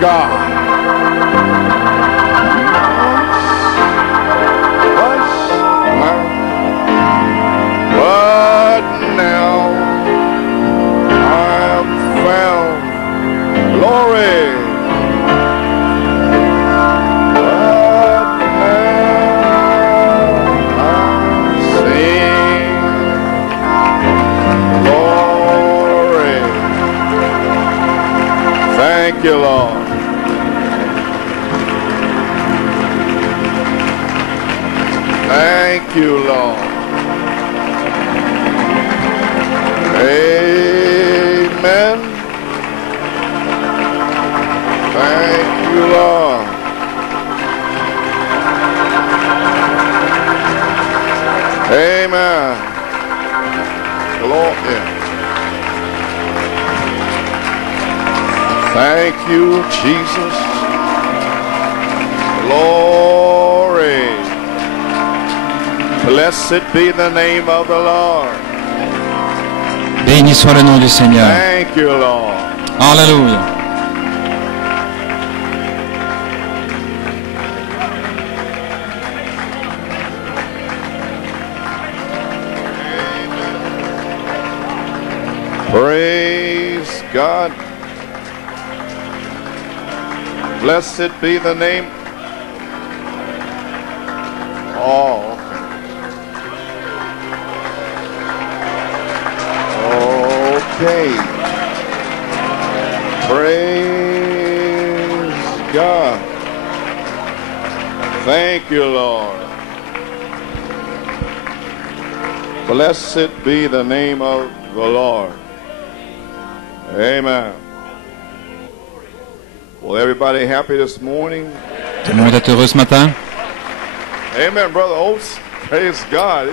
God. But now I'm found. Glory. But now I'm sing. Glory. Thank you, Lord. Thank you, Lord. Amen. Thank you, Lord. Amen. Glory. Thank you, Jesus. Glory. Blessed be the name of the Lord. Béni soit le nom du Seigneur. Thank you, Lord. Alléluia. Praise God. Blessed be the name. Oh, okay. Praise God. Thank you, Lord. Blessed be the name of the Lord. Amen. Well, everybody happy this morning? Tout le monde est heureux ce matin? Amen, Brother Oates. Praise God.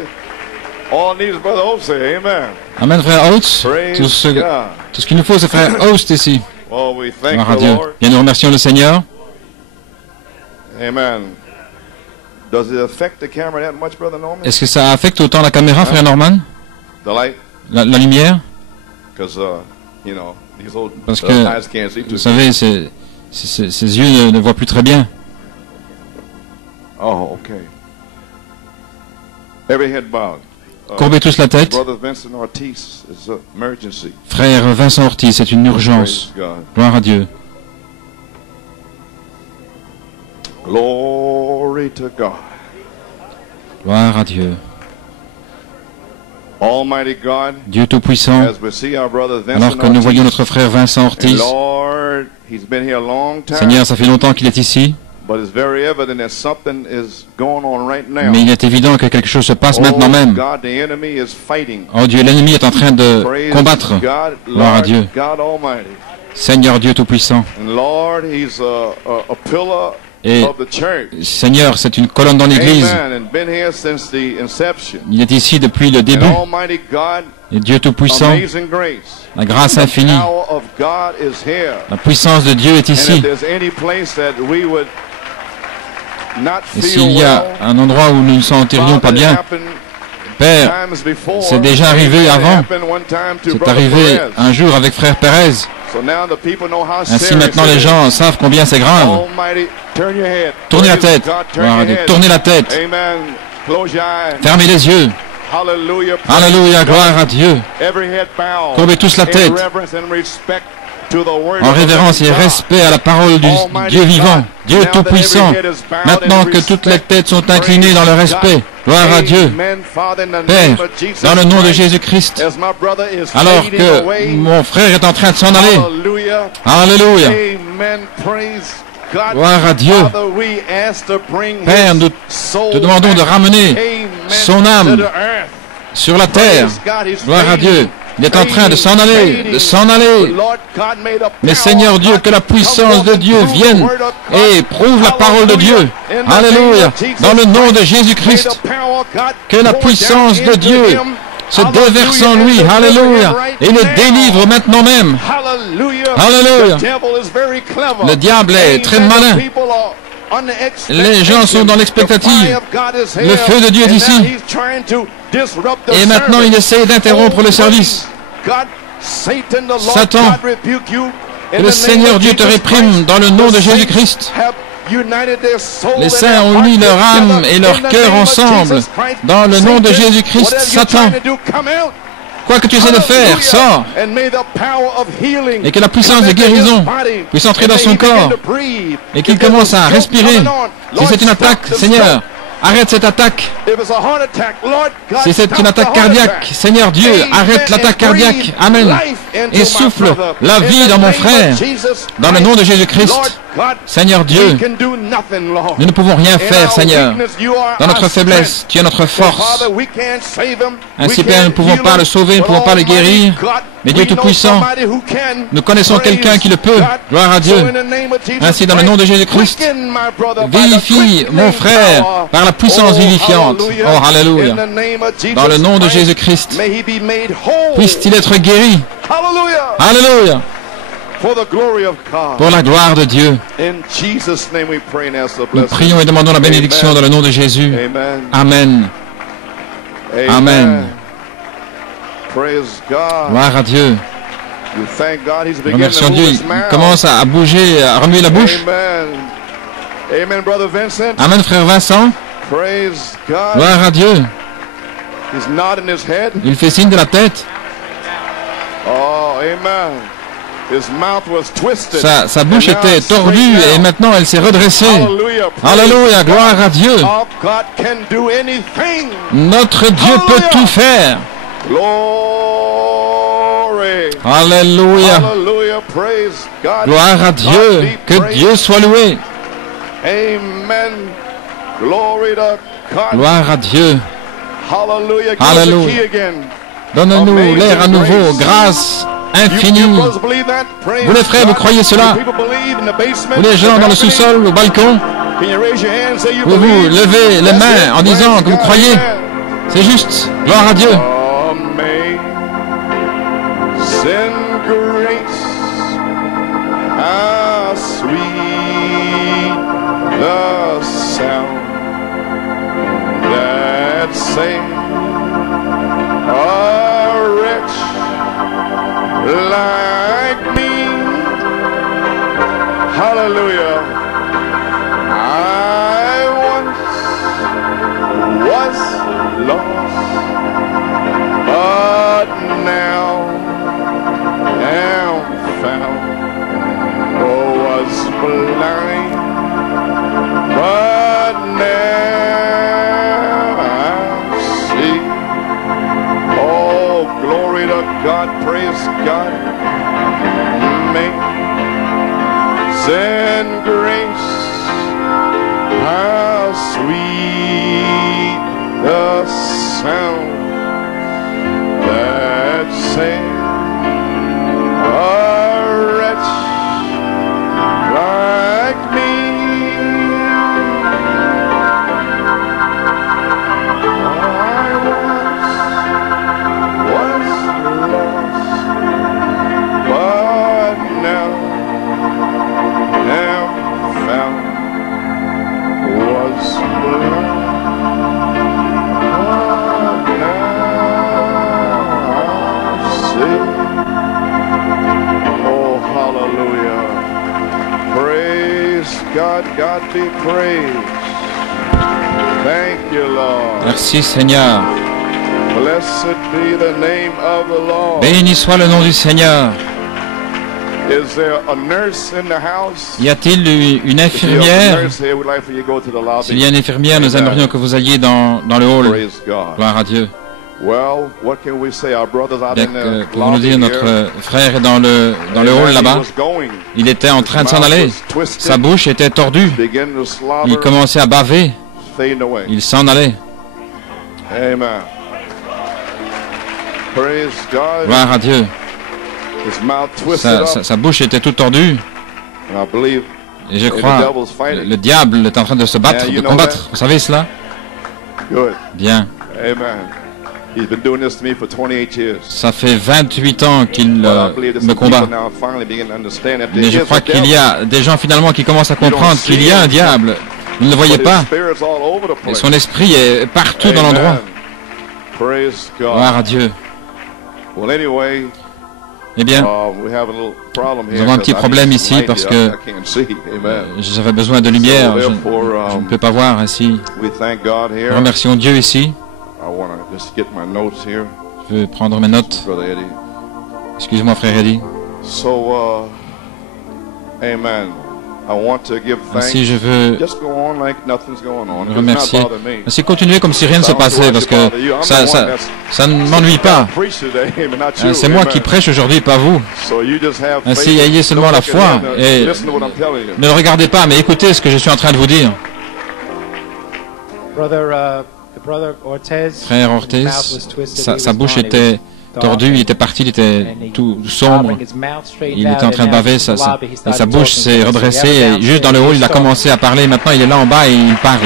All needs Brother Oates say amen. Amen, frère Oates. Praise Tout ce God. qu'il nous faut, c'est frère Oates ici. Oh, we thank Gloire à the Dieu. Lord. Bien, nous remercions le Seigneur. Amen. Does it affect the camera that much, Brother Norman? Est-ce que ça affecte autant la caméra, frère Norman? The light? La lumière? Because, you know, these old Parce que, eyes can't see too. vous savez, ses yeux ne voient plus très bien. Oh, okay. Every head bowed. Courbez tous la tête. Brother Vincent Ortiz, it's an emergency. Frère Vincent Ortiz, c'est une urgence. Praise God. Gloire à Dieu. Glory to God. Gloire à Dieu. Almighty God, Dieu Tout-Puissant, as we see our brother Vincent alors que nous voyons Ortiz, notre frère Vincent Ortiz, Lord, he's been here a long time, Seigneur, ça fait longtemps qu'il est ici, but it's very evident that something is going on right now. mais il est évident que quelque chose se passe maintenant même. God, the enemy is fighting. Oh Dieu, l'ennemi est en train de Praise combattre. God, Gloire à Lord, Dieu. God Almighty. Seigneur Dieu Tout-Puissant. And Lord, he's a pillar Et of the church. Seigneur, c'est une colonne dans l'église. Amen. And been here since the inception. Il est ici depuis le début. And Almighty God, Et Dieu Tout-Puissant, amazing grace. la grâce The infinie, power of God is here. la puissance de Dieu est And ici. if there's any place that we would not Et feel s'il y a well, un endroit où nous ne nous sentirions pas Father, it bien, happened Père, times before. c'est déjà arrivé It avant. happened one time to c'est Brother arrivé Perez. un jour avec frère Pérez. So now the people know how Ainsi serious maintenant it les is. gens savent combien c'est grave. Almighty, turn your head. Tournez la Praise tête. God, turn Gloire à your Dieu. head. Tournez la tête. Amen. Close your eyes. Fermez les yeux. Hallelujah. Praise Alléluia, God. gloire à Dieu. Every head bowed. Courbez tous la In tête. reverence and respect to the word En of the révérence et living God. respect à la parole du Dieu vivant, Dieu Tout-Puissant. Maintenant que toutes les têtes sont inclinées dans le respect, gloire à Dieu. Père, dans le nom de Jésus-Christ, alors que mon frère est en train de s'en aller, Alléluia, gloire à Dieu. Père, nous te demandons de ramener son âme sur la terre, gloire à Dieu. Il est en train de s'en aller, de s'en aller. Mais Seigneur Dieu, que la puissance de Dieu vienne et prouve la parole de Dieu. Alléluia. Dans le nom de Jésus-Christ, que la puissance de Dieu se déverse en lui. Alléluia. Et le délivre maintenant même. Alléluia. Le diable est très malin. Les gens sont dans l'expectative. Le feu de Dieu est ici. Et maintenant, il essaie d'interrompre le service. Satan, Que le Seigneur Dieu te réprime dans le nom de Jésus-Christ. Les saints ont uni leur âme et leur cœur ensemble. Dans le nom de Jésus-Christ, Satan, quoi que tu essaies de faire, sors. Et que la puissance de guérison puisse entrer dans son corps. Et qu'il commence à respirer. Si c'est une attaque, Seigneur, arrête cette attaque. Si c'est une attaque cardiaque, Seigneur Dieu, arrête l'attaque cardiaque. Amen. Et souffle la vie dans mon frère. Dans le nom de Jésus-Christ. Seigneur Dieu, nous ne pouvons rien faire, Seigneur. Dans notre faiblesse, tu es notre force. Ainsi, Père, nous ne pouvons pas le sauver, nous ne pouvons pas le guérir. Mais Dieu Tout-Puissant, nous connaissons quelqu'un qui le peut. Gloire à Dieu. Ainsi, dans le nom de Jésus-Christ, vivifie mon frère par la puissance vivifiante. Oh, alléluia. Dans le nom de Jésus-Christ, puisse-t-il être guéri. Alléluia. Pour la gloire de Dieu. Nous prions et demandons la bénédiction dans le nom de Jésus. Amen. Amen. Gloire à Dieu. Remercions Dieu. Il commence à bouger, à remuer la bouche. Amen, frère Vincent. Gloire à Dieu. Il fait signe de la tête. Sa bouche était tordue et maintenant elle s'est redressée. Alléluia, gloire à Dieu. Notre Dieu peut tout faire. Alléluia. Gloire à Dieu. Que Dieu soit loué. Gloire à Dieu. Alléluia. Donne-nous l'air à nouveau. Grâce infinie. Vous les frères, vous croyez cela? Vous les gens dans le sous-sol, au balcon, vous vous levez les mains en disant que vous croyez. C'est juste. Gloire à Dieu. Like me, hallelujah. I once was lost, but now am found. Oh, was blind, but now I see. Oh, glory to God, praise God. Send grace, how sweet the sound that saved a wretch like me. I once was lost, but now found, was blind, but now I see. Oh, hallelujah. Praise God, God be praised. Thank you, Lord. Merci, Seigneur. Blessed be the name of the Lord. Béni soit le nom du Seigneur. Y a-t-il une infirmière? S'il y a une infirmière, nous aimerions que vous alliez dans le hall. Gloire à Dieu. Bien que, pouvons-nous dire, notre frère est dans le hall là-bas. Il était en train de s'en aller. Sa bouche était tordue. Il commençait à baver. Il s'en allait. Gloire à Dieu. Sa bouche était toute tordue. Et je crois le diable est en train de se battre, de combattre. Vous savez cela? Bien. Ça fait 28 ans qu'il me combat. Mais je crois qu'il y a des gens finalement qui commencent à comprendre qu'il y a un diable. Vous ne le voyez pas. Et son esprit est partout dans l'endroit. Gloire à Dieu. Eh bien, nous avons un petit problème ici parce que j'avais besoin de lumière, je ne peux pas voir ainsi. Nous remercions Dieu ici. Je vais prendre mes notes. Excuse-moi, frère Eddie. Ainsi, je veux remercier. Ainsi, continuez comme si rien ne se passait, parce que ça ne m'ennuie pas. C'est moi qui prêche aujourd'hui, pas vous. Ainsi, ayez seulement la foi et ne le regardez pas, mais écoutez ce que je suis en train de vous dire. Frère Ortiz, sa bouche était tordu, il était parti, il était tout sombre, il était en train de baver, sa bouche s'est redressée, et juste dans le haut, il a commencé à parler, maintenant il est là en bas et il parle.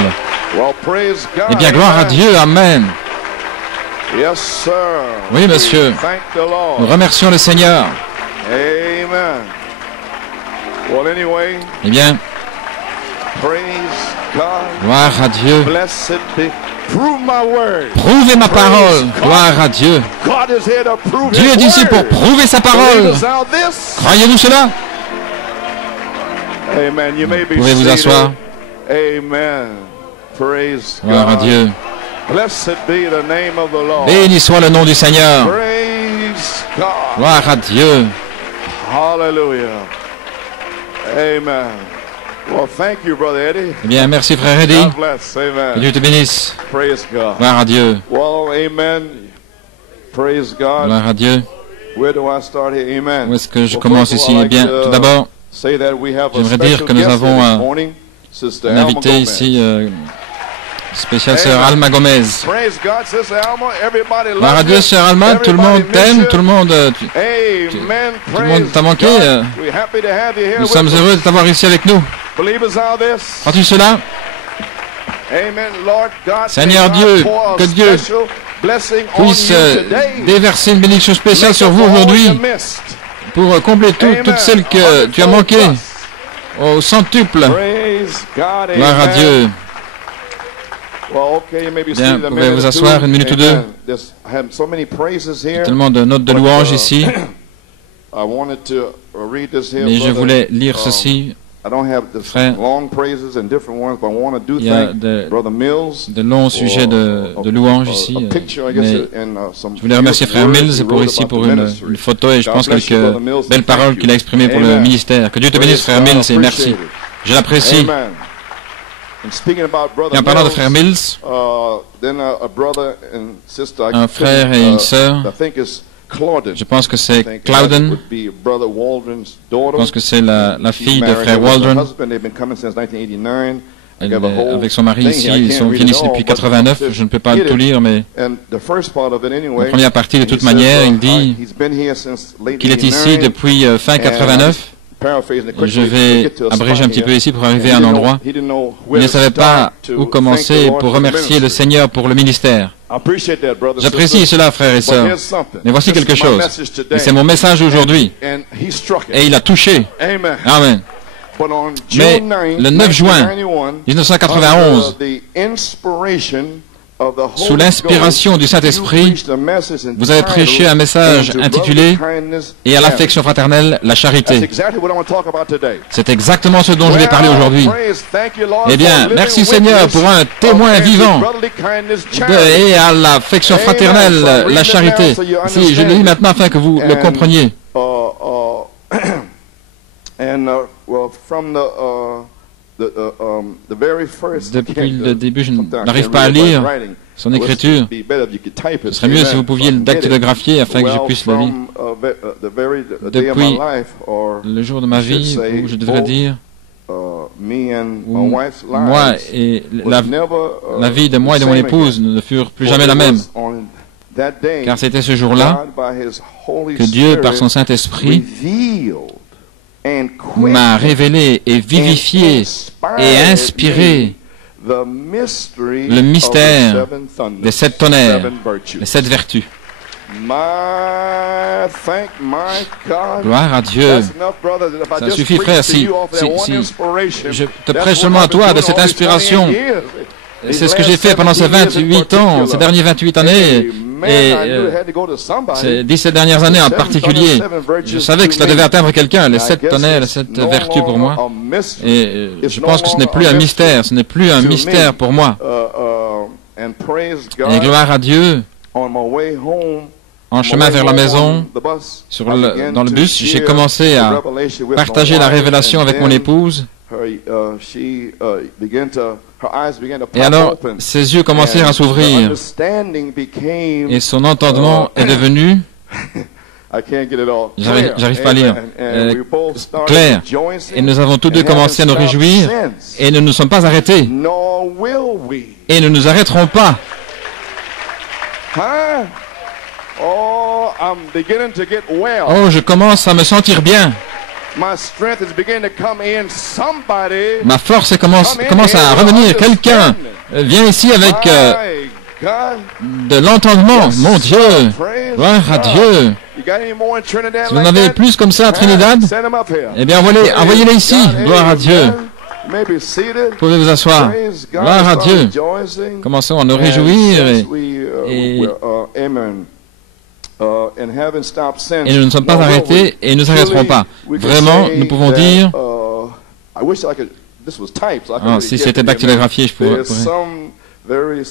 Eh bien, gloire à Dieu, Amen. Oui, monsieur, nous remercions le Seigneur. Eh bien, gloire à Dieu. Prouvez ma parole. Gloire à Dieu. Dieu est ici pour prouver sa parole. Croyez-vous cela? Vous pouvez vous asseoir. Gloire à Dieu. Béni soit le nom du Seigneur. Gloire à Dieu. Hallelujah. Amen. Well, thank you, Brother Eddie. Eh bien, merci, frère Eddie. God bless. Amen. Que Dieu te bénisse. Praise God. Gloire à Dieu. Well, amen. Praise God. Gloire à Dieu. Where do I start here? Amen. Où est-ce que je commence ici? Eh bien, tout d'abord, j'aimerais dire que nous avons un invité ici, spécial, sœur Alma Gomez. Gloire à Dieu, sœur Alma, tout le monde t'aime, tout le monde t'a manqué. Nous sommes heureux de t'avoir ici avec nous. Crois-tu cela? Seigneur Dieu, que Dieu puisse déverser une bénédiction spéciale sur vous aujourd'hui pour combler toutes celles que tu as manquées au centuple. Gloire à Dieu. Bien, vous pouvez vous asseoir une minute ou deux. Il y a tellement de notes de louange ici. Mais je voulais lire ceci. Frère, il y a de longs sujets de louange ici. Mais je voulais remercier Frère Mills pour une photo et je pense quelques belles paroles qu'il a exprimées pour le ministère. Que Dieu te bénisse, Frère Mills, et merci. Je l'apprécie. Et en parlant de Frère Mills, un frère et une sœur, je pense que c'est Clouden, je pense que c'est la fille de Frère Waldron. Avec son mari ici, ils viennent ici depuis 89, je ne peux pas tout lire, mais la première partie, de toute manière, il dit qu'il est ici depuis fin 89. Je vais abréger un petit peu ici pour arriver à un endroit. Il ne savait pas où commencer pour remercier le Seigneur pour le ministère. J'apprécie cela, frères et sœurs. Mais voici quelque chose. Et c'est mon message aujourd'hui. Et il a touché. Amen. Mais le 9 juin 1991, sous l'inspiration du Saint-Esprit, vous avez prêché un message intitulé « Et à l'affection fraternelle, la charité ». C'est exactement ce dont je vais parler aujourd'hui. Eh bien, merci Seigneur pour un témoin vivant de « Et à l'affection fraternelle, la charité ». Si, je le lis maintenant afin que vous le compreniez. Depuis le début, je n'arrive pas à lire son écriture. Ce serait mieux si vous pouviez le dactylographier afin que je puisse le lire. Depuis le jour de ma vie où je devrais dire moi et la vie de moi et de mon épouse ne furent plus jamais la même. Car c'était ce jour-là que Dieu, par son Saint-Esprit, m'a révélé et vivifié et inspiré le mystère des 7 tonnerres, les 7 vertus. Gloire à Dieu. Ça suffit, frère, si je te prêche seulement à toi de cette inspiration. C'est ce que j'ai fait pendant ces 28 ans, ces dernières 28 années. Et ces 17 dernières années en particulier, je savais que cela devait atteindre quelqu'un, les 7 tonnerres, les 7 vertus pour moi. Et je pense que ce n'est plus un mystère, ce n'est plus un mystère pour moi. Et gloire à Dieu, en chemin vers la maison, dans le bus, j'ai commencé à partager la révélation avec mon épouse. Et alors, ses yeux commencèrent à s'ouvrir et son entendement est devenu, j'arrive pas à lire, clair. Et nous avons tous deux commencé à nous réjouir et nous ne nous sommes pas arrêtés. Et nous ne nous arrêterons pas. Oh, je commence à me sentir bien. Ma force commence à revenir. Quelqu'un vient ici avec de l'entendement. Mon Dieu, gloire à Dieu. Si vous en avez plus comme ça à Trinidad, eh bien envoyez-les ici. Gloire à Dieu. Vous pouvez vous asseoir. Gloire à Dieu. Commençons à nous réjouir et nous ne sommes pas arrêtés et nous n'arrêterons pas. Vraiment, nous pouvons dire, si c'était dactylographié, je pourrais. Il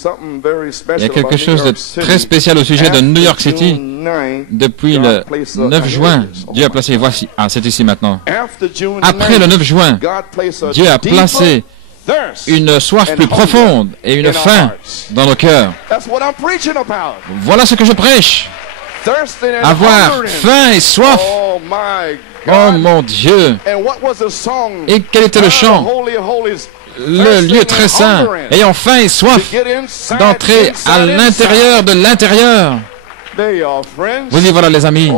y a quelque chose de très spécial au sujet de New York City. Depuis le 9 juin, Dieu a placé, voici, c'est ici maintenant. Après le 9 juin, Dieu a placé une soif plus profonde et une faim dans nos cœurs. Voilà ce que je prêche. Avoir faim et soif. Oh mon Dieu. Et quel était le chant? Le lieu très saint, ayant faim et soif d'entrer à l'intérieur de l'intérieur. Vous y voilà les amis.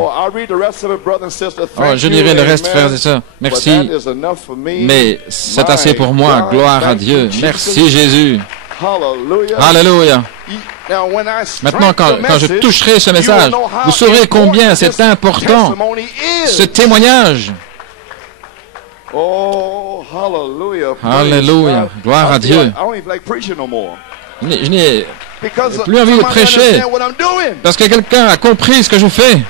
Je lirai le reste, frères et sœurs. Merci. Mais c'est assez pour moi. Gloire à Dieu. Merci Jésus. Alléluia. Maintenant, quand je toucherai ce message, vous saurez combien c'est important, ce témoignage. Alléluia. Gloire à Dieu. Je n'ai plus envie de prêcher parce que quelqu'un a compris ce que je fais.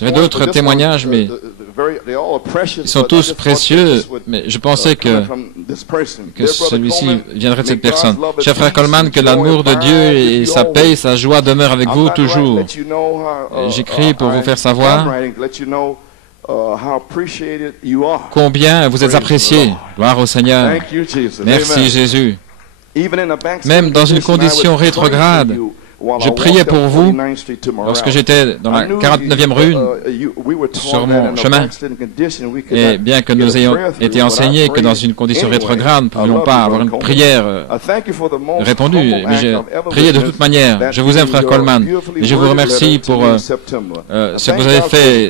J'ai d'autres témoignages, mais ils sont tous précieux, mais je pensais que celui-ci viendrait de cette personne. Cher frère Coleman, que l'amour de Dieu et sa paix, sa joie demeurent avec vous toujours. J'écris pour vous faire savoir combien vous êtes appréciés. Gloire au Seigneur. Merci Jésus. Même dans une condition rétrograde, je priais pour vous lorsque j'étais dans la 49e rue sur mon chemin. Et bien que nous ayons été enseignés que dans une condition rétrograde, nous ne pouvions pas avoir une prière répondue, mais j'ai prié de toute manière. Je vous aime, frère Coleman, et je vous remercie pour ce que vous avez fait,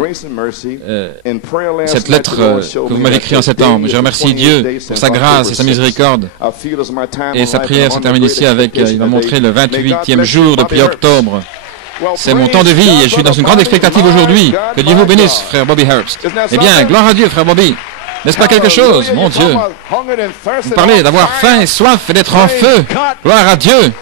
cette lettre que vous m'avez écrite en septembre. Je remercie Dieu pour sa grâce et sa miséricorde. Et sa prière se termine ici avec, il m'a montré le 28e jour depuis octobre. C'est mon temps de vie et je suis dans une grande expectative aujourd'hui. Que Dieu vous bénisse, frère Bobby Herbst. Eh bien, gloire à Dieu, frère Bobby. N'est-ce pas quelque chose, mon Dieu? Vous parlez d'avoir faim et soif et d'être en feu. Gloire à Dieu.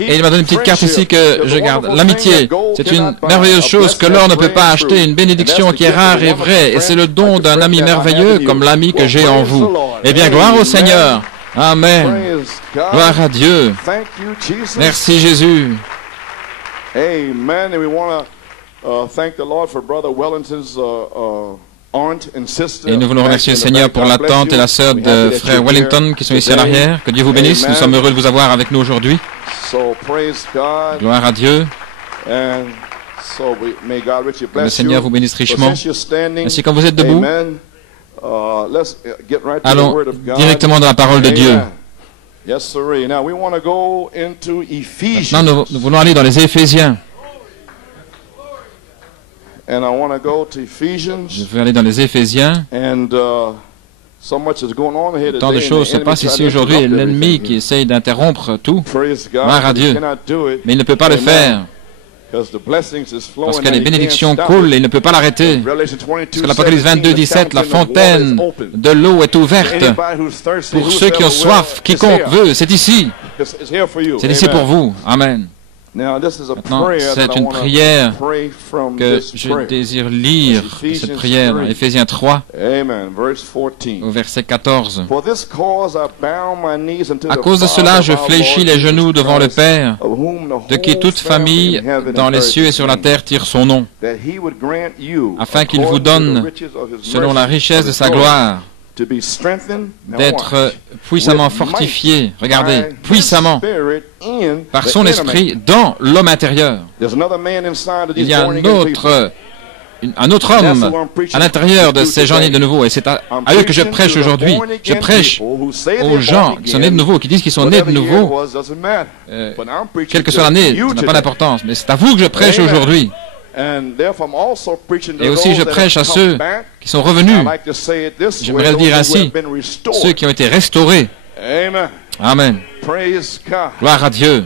Et il m'a donné une petite carte ici que je garde. L'amitié, c'est une merveilleuse chose que l'or ne peut pas acheter, une bénédiction qui est rare et vraie, et c'est le don d'un ami merveilleux comme l'ami que j'ai en vous. Eh bien, gloire au Seigneur. Amen. Gloire à Dieu. Merci Jésus. Amen. And we want to thank the Lord for Brother Wellington's et nous voulons remercier le Seigneur pour la tante et la sœur de frère Wellington qui sont ici à l'arrière. Que Dieu vous bénisse. Nous sommes heureux de vous avoir avec nous aujourd'hui. Gloire à Dieu. Que le Seigneur vous bénisse richement. Ainsi quand vous êtes debout, allons directement dans la parole de Dieu. Maintenant, nous voulons aller dans les Éphésiens. Je veux aller dans les Éphésiens. Tant de choses se passent ici aujourd'hui. L'ennemi qui essaye d'interrompre tout. Gloire à Dieu. Mais il ne peut pas le faire. Parce que les bénédictions coulent et il ne peut pas l'arrêter. Parce que l'Apocalypse 22, 17, la fontaine de l'eau est ouverte pour ceux qui ont soif. Quiconque veut, c'est ici. C'est ici pour vous. Amen. Maintenant, c'est une prière que je désire lire, cette prière, dans Éphésiens 3, au verset 14. À cause de cela, je fléchis les genoux devant le Père, de qui toute famille dans les cieux et sur la terre tire son nom, afin qu'il vous donne, selon la richesse de sa gloire, d'être puissamment fortifié, regardez, puissamment, par son esprit dans l'homme intérieur. Il y a un autre homme à l'intérieur de ces gens nés de nouveau, et c'est à eux que je prêche aujourd'hui. Je prêche aux gens qui sont nés de nouveau, qui disent qu'ils sont nés de nouveau. Quelle que soit l'année, ça n'a pas d'importance, mais c'est à vous que je prêche aujourd'hui. Et aussi je prêche à ceux qui sont revenus. J'aimerais le dire ainsi, ceux qui ont été restaurés. Amen. Gloire à Dieu.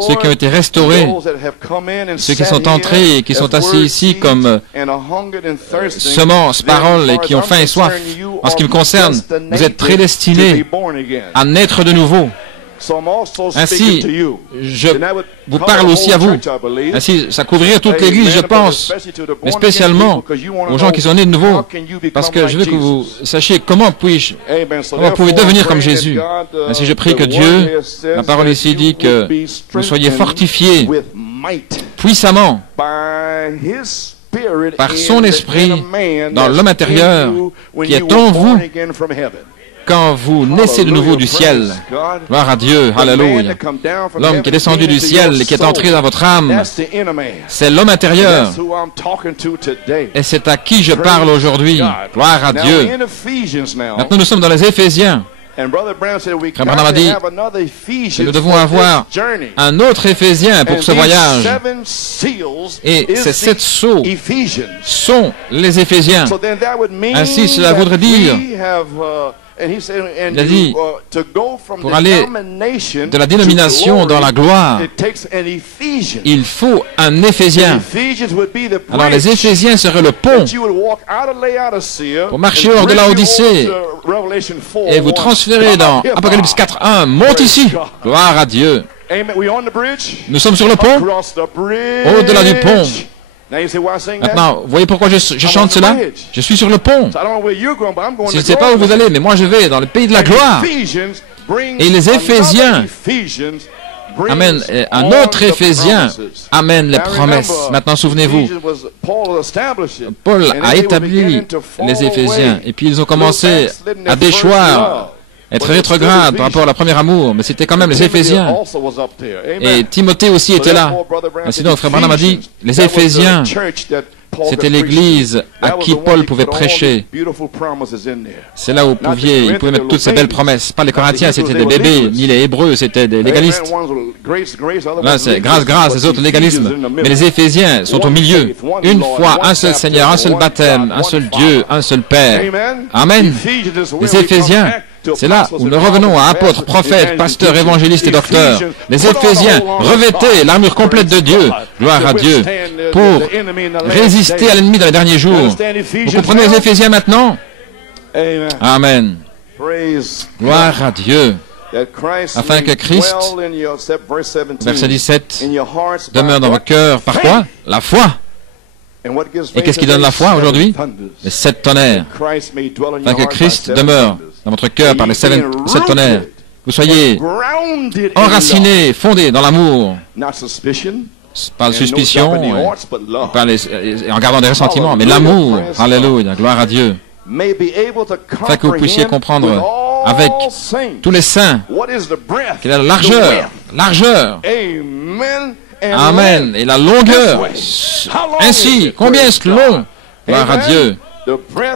Ceux qui ont été restaurés, ceux qui sont entrés et qui sont assis ici comme semences, paroles et qui ont faim et soif. En ce qui me concerne, vous êtes prédestinés à naître de nouveau. Ainsi, je vous parle aussi à vous. Ainsi, ça couvrirait toute l'Église, je pense, mais spécialement aux gens qui sont nés de nouveau, parce que je veux que vous sachiez comment vous pouvez devenir comme Jésus. Ainsi, je prie que Dieu, la parole ici dit que vous soyez fortifiés puissamment par son esprit dans l'homme intérieur qui est en vous, quand vous naissez de nouveau du ciel. Gloire à Dieu, alléluia. L'homme qui est descendu du ciel et qui est entré dans votre âme, c'est l'homme intérieur. Et c'est à qui je parle aujourd'hui. Gloire à Dieu. Maintenant, nous sommes dans les Éphésiens. Frère Branham a dit que nous devons avoir un autre Éphésien pour ce voyage. Et ces 7 sceaux sont les Éphésiens. Ainsi, cela voudrait dire, il a dit, pour aller de la dénomination dans la gloire, il faut un Éphésien. Alors les Éphésiens seraient le pont pour marcher hors de la Odyssée et vous transférer dans Apocalypse 4.1. Monte ici. Gloire à Dieu. Nous sommes sur le pont, au-delà du pont. Maintenant, vous voyez pourquoi je chante cela? Je suis sur le pont. Je ne sais pas où vous allez, mais moi je vais dans le pays de la gloire. Et les Éphésiens amènent un autre Éphésien, amène les promesses. Maintenant, souvenez-vous, Paul a établi les Éphésiens, et puis ils ont commencé à déchoir, être rétrograde par rapport à la première amour, mais c'était quand même les Éphésiens. Et Timothée aussi était là. Sinon, frère Branham a dit, les Éphésiens, c'était l'église à qui Paul pouvait prêcher. C'est là où il pouvait mettre toutes ces belles promesses. Pas les Corinthiens, c'était des bébés, ni les Hébreux, c'était des légalistes. Là, c'est grâce, les autres légalismes. Mais les Éphésiens sont au milieu. Une foi, un seul Seigneur, un seul baptême, un seul Dieu, un seul Père. Amen. Les Éphésiens, c'est là où nous revenons à apôtres, prophètes, pasteurs, évangélistes et docteurs. Les Éphésiens, revêtez l'armure complète de Dieu, gloire à Dieu, pour résister à l'ennemi dans les derniers jours. Vous comprenez les Éphésiens maintenant? Amen. Gloire à Dieu. Afin que Christ, verset 17, demeure dans vos cœurs. Par quoi? La foi. Et qu'est-ce qui donne la foi aujourd'hui? Les 7 tonnerres. Afin que Christ demeure dans votre cœur par les 7 tonnerres. Vous soyez enracinés, fondés dans l'amour. Pas de suspicion, et en gardant des ressentiments, mais l'amour. Alléluia, gloire à Dieu. Afin que vous puissiez comprendre avec tous les saints quelle est la largeur. Amen. Et la longueur. Ainsi, combien est-ce long? Gloire à Dieu.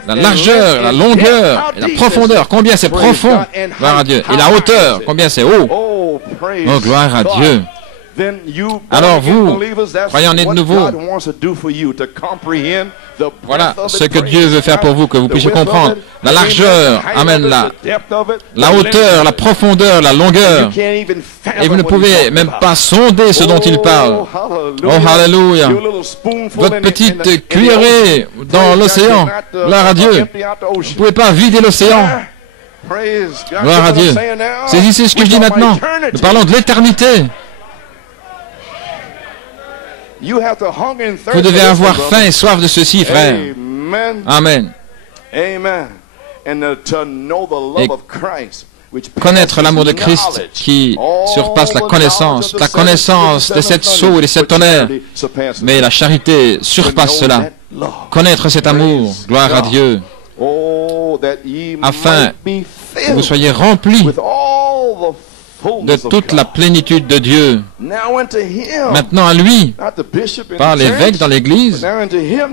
La largeur, la longueur et la profondeur, combien c'est profond. Gloire à Dieu. Et la hauteur, combien c'est haut. Oh, gloire à Dieu. alors vous, croyant nés de nouveau, voilà ce que Dieu veut faire pour vous, que vous puissiez comprendre la largeur, amen, la hauteur, la profondeur, la longueur. Et vous ne pouvez même pas sonder ce dont il parle. Oh, hallelujah. Votre petite cuillerée dans l'océan, gloire à Dieu. Vous ne pouvez pas vider l'océan. Gloire à Dieu. Saisissez ce que je dis maintenant. Nous parlons de l'éternité. Vous devez avoir faim et soif de ceci, frère. Amen. Et connaître l'amour de Christ qui surpasse la connaissance de cette sceau et de cet honneur. Mais la charité surpasse cela. Connaître cet amour, gloire à Dieu, afin que vous soyez remplis de toute la plénitude de Dieu. Maintenant à lui, pas l'évêque dans l'Église,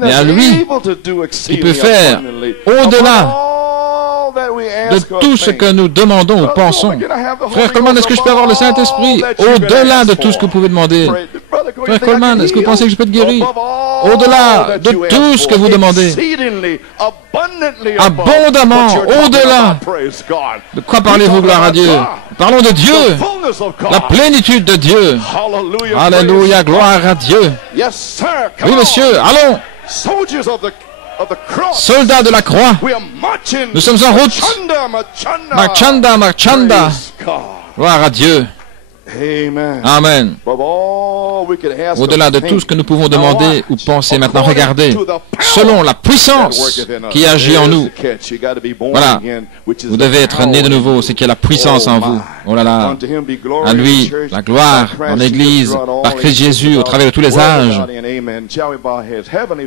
mais à lui, il peut faire au-delà de tout ce que nous demandons ou pensons. Frère Coleman, est-ce que je peux avoir le Saint-Esprit au-delà de tout ce que vous pouvez demander? Frère Coleman, est-ce que vous pensez que je peux être guéri? Au-delà de tout ce que vous demandez. Abondamment, au-delà. De quoi parlez-vous, gloire à Dieu? Parlons de Dieu, la plénitude de Dieu. Alléluia, gloire à Dieu. Oui, monsieur, allons. Soldats de la croix, nous sommes en route. Marchanda, marchanda. Gloire à Dieu. Amen. Au-delà de tout ce que nous pouvons demander ou penser maintenant, regardez, selon la puissance qui agit en nous. Voilà, vous devez être né de nouveau, c'est qu'il y a la puissance en vous. Oh là là, à lui, la gloire dans l'Église, par Christ Jésus, au travers de tous les âges.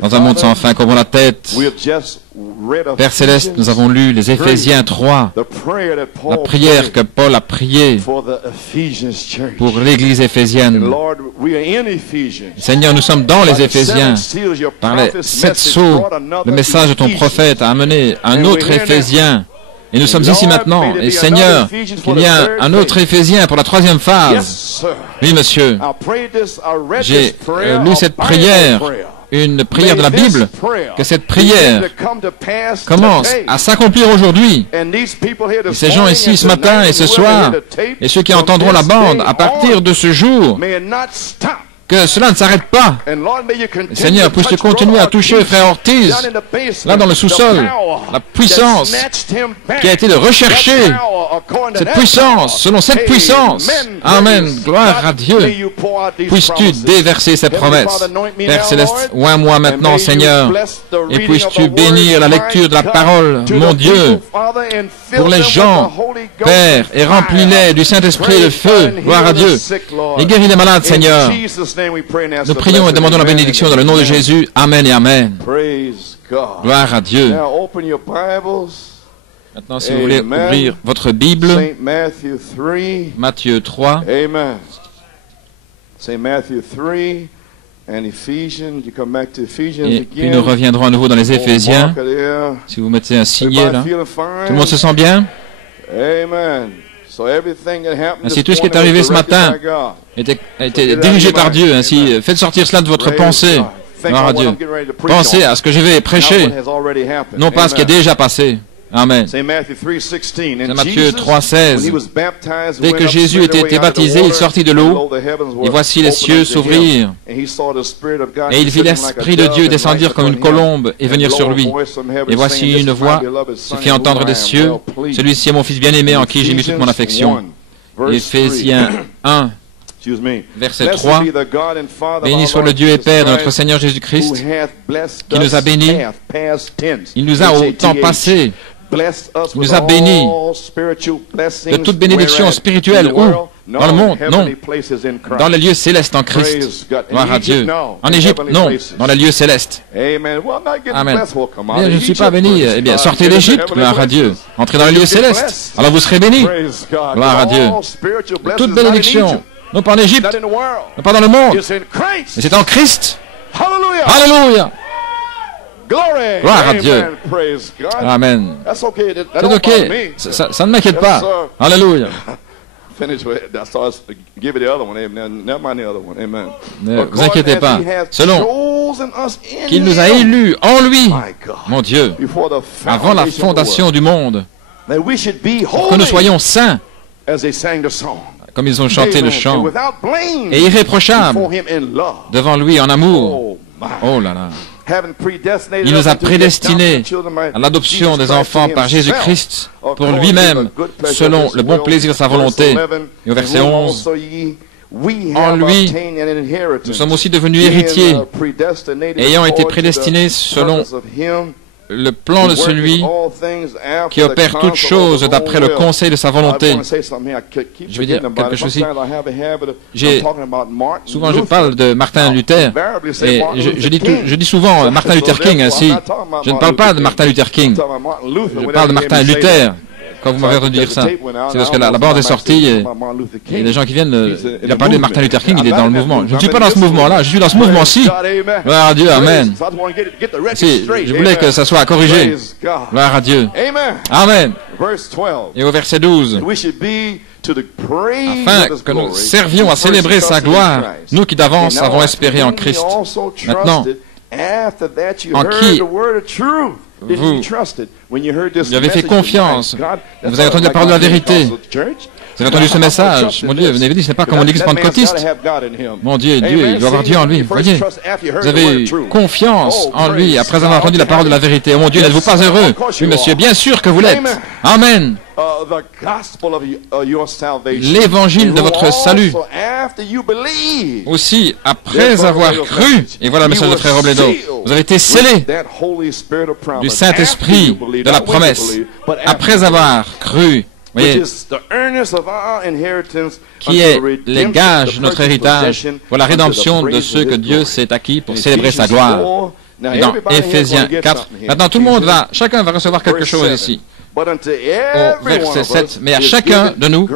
Dans un monde sans fin, courbons la tête. Père Céleste, nous avons lu les Éphésiens 3, la prière que Paul a priée pour l'Église éphésienne. Seigneur, nous sommes dans les Éphésiens. Par les 7 sceaux, le message de ton prophète a amené un autre Éphésien. Et nous sommes ici maintenant. Et Seigneur, il y a un autre Éphésien pour la 3e phase. Oui, monsieur. J'ai lu cette prière, une prière de la Bible, que cette prière commence à s'accomplir aujourd'hui. Et ces gens ici ce matin et ce soir, et ceux qui entendront la bande à partir de ce jour, que cela ne s'arrête pas. Seigneur, puisses-tu continuer à toucher frère Ortiz, là dans le sous-sol, la puissance qui a été de rechercher, cette puissance, selon cette puissance. Amen. Gloire à Dieu. Puisses-tu déverser ces promesses. Père Céleste, oins-moi maintenant, Seigneur, et puisses-tu bénir la lecture de la parole, mon Dieu, pour les gens, Père, et remplis-les du Saint-Esprit et de feu. Gloire à Dieu. Et guéris les malades, Seigneur. Nous prions et demandons la bénédiction dans le nom de Jésus. Amen et Amen. Gloire à Dieu. Maintenant, si vous voulez ouvrir votre Bible, Matthieu 3. Et puis nous reviendrons à nouveau dans les Éphésiens. Si vous mettez un signet là. Tout le monde se sent bien? Ainsi, tout ce qui est arrivé ce matin a été dirigé par Dieu. Ainsi, faites sortir cela de votre pensée. Gloire à Dieu. Pensez à ce que je vais prêcher, non pas à ce qui est déjà passé. Amen. C'est Matthieu 3,16. Dès que Jésus était été baptisé, il sortit de l'eau, et voici les cieux s'ouvrirent. Et il vit l'Esprit de Dieu descendir comme une colombe et venir sur lui. Et voici une voix se fit entendre des cieux. Celui-ci est mon Fils bien-aimé en qui j'ai mis toute mon affection. Éphésiens 1. Verset 3, béni soit le Dieu et Père de notre Seigneur Jésus-Christ, qui nous a bénis, il nous a au temps passé, il nous a bénis de toute bénédiction spirituelle. Où? Dans le monde? Non. Dans les lieux célestes en Christ. Gloire à Dieu. En Égypte? Non. Dans les lieux célestes. Amen. Bien, je ne suis pas béni. Eh bien, sortez d'Égypte. Gloire à Dieu. Entrez dans les lieux célestes. Alors vous serez bénis. Gloire à Dieu. De toute bénédiction. Non pas en Égypte, non pas dans le monde, mais c'est en Christ. Alléluia. Gloire à Dieu. Amen. C'est ok. Ça ne m'inquiète pas. Alléluia. Ne vous inquiétez pas. Selon qu'il nous a élus en lui, mon Dieu, avant la fondation du monde, pour que nous soyons saints, comme ils ont chanté le chant, et irréprochables devant lui en amour. Oh là là. Il nous a prédestinés à l'adoption des enfants par Jésus-Christ pour lui-même, selon le bon plaisir de sa volonté. Et au verset 11, en lui, nous sommes aussi devenus héritiers, ayant été prédestinés selon le plan de celui qui opère toutes choses d'après le conseil de sa volonté. Je veux dire quelque chose ici. Souvent je parle de Martin Luther, et je dis souvent Martin Luther King ainsi. Je ne parle pas de Martin Luther King, je parle de Martin Luther. Quand vous m'avez entendu dire ça, c'est parce que la bande est sortie et les gens qui viennent, il a parlé de Martin Luther King, il est dans le mouvement. Je ne suis pas dans ce mouvement-là, je suis dans ce mouvement-ci. Gloire à Dieu, Amen. Si, je voulais que ça soit corrigé. Gloire à Dieu. Amen. Et au verset 12, afin que nous servions à célébrer sa gloire, nous qui d'avance avons espéré en Christ. Maintenant, en qui vous avez fait confiance, vous avez entendu la parole de la vérité, vous avez entendu ce message. Mon Dieu, vous avez dit, ce n'est pas comme l'église pentecôtiste. Mon Dieu, Dieu, il doit avoir Dieu en lui. Vous voyez, vous avez confiance en lui après avoir entendu la parole de la vérité. Oh mon Dieu, n'êtes-vous pas heureux? Oui, monsieur, bien sûr que vous l'êtes. Amen. L'évangile de votre salut. Aussi, après avoir cru, et voilà le message de frère Robledo, vous avez été scellés du Saint-Esprit de la promesse, après avoir cru. Voyez, qui est les gages de notre héritage pour la rédemption de ceux que Dieu s'est acquis pour célébrer sa gloire. Dans Éphésiens 4, maintenant tout le monde va, chacun va recevoir quelque chose ici. Au verset 7, mais à chacun de nous,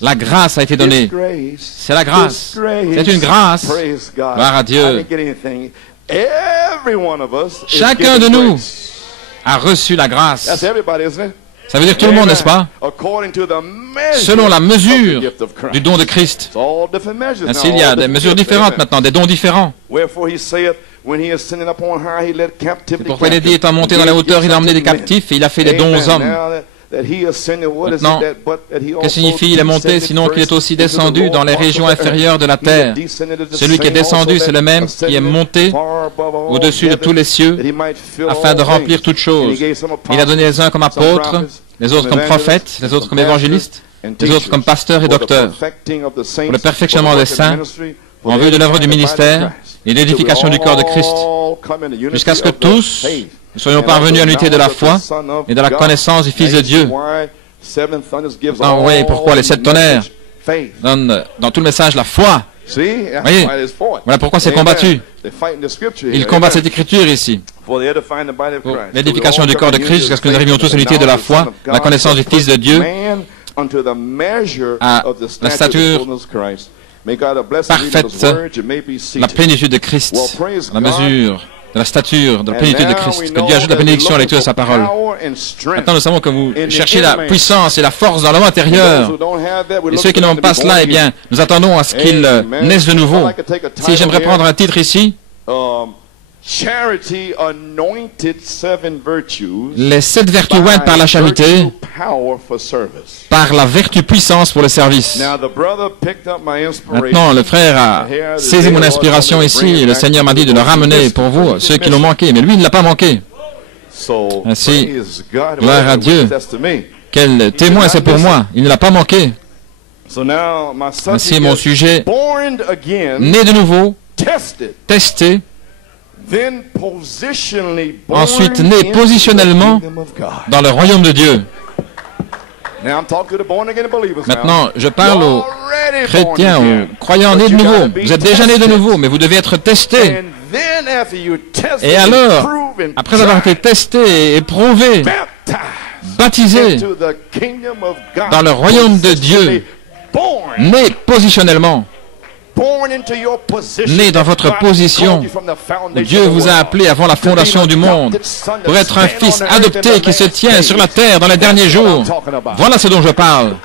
la grâce a été donnée. C'est la grâce. C'est une grâce. Gloire à Dieu. Chacun de nous a reçu la grâce. Ça veut dire tout le monde, n'est-ce pas? Selon la mesure du don de Christ. Ainsi, il y a des mesures différentes maintenant, des dons différents. C'est pourquoi il est dit, étant monté dans la hauteur, il a emmené des captifs et il a fait des dons aux hommes. Maintenant, que signifie il est monté, sinon qu'il est aussi descendu dans les régions inférieures de la terre? Celui qui est descendu, c'est le même qui est monté au-dessus de tous les cieux, afin de remplir toutes choses. Il a donné les uns comme apôtres, les autres comme prophètes, les autres comme évangélistes, les autres comme pasteurs et docteurs, pour le perfectionnement des saints, en vue de l'œuvre du ministère et l'édification du corps de Christ, jusqu'à ce que tous nous soyons parvenus à l'unité de la foi et de la connaissance du Fils de Dieu. Ah oui, pourquoi les 7 tonnerres donnent dans tout le message la foi. Voyez, voilà pourquoi c'est combattu. Ils combattent cette écriture ici. Pour l'édification du corps de Christ, jusqu'à ce que nous arrivions tous à l'unité de la foi, la connaissance du Fils de Dieu, à la stature parfaite, la plénitude de Christ, la mesure de la stature, de la plénitude de Christ. Que Dieu ajoute la bénédiction à la lecture de sa parole. Maintenant, nous savons que vous cherchez la puissance et la force dans l'homme intérieur. Et ceux qui n'ont pas cela, eh bien, nous attendons à ce qu'ils naissent de nouveau. Si j'aimerais prendre un titre ici, les 7 vertus ointes par la charité, par la vertu puissance pour le service. Maintenant, le frère a saisi mon inspiration ici, et le Seigneur m'a dit de le ramener pour vous, ceux qui l'ont manqué, mais lui, il ne l'a pas manqué. Ainsi, gloire à Dieu. Quel témoin c'est pour moi, il ne l'a pas manqué. Ainsi, mon sujet, né de nouveau, testé, ensuite né positionnellement dans le royaume de Dieu. Maintenant, je parle aux chrétiens, aux croyants nés de nouveau. Vous êtes déjà nés de nouveau, mais vous devez être testés. Et alors, après avoir été testé et éprouvé, baptisé dans le royaume de Dieu, né positionnellement, né dans votre position, Dieu vous a appelé avant la fondation du monde pour être un fils adopté qui se tient sur la terre dans les derniers jours. Voilà ce dont je parle.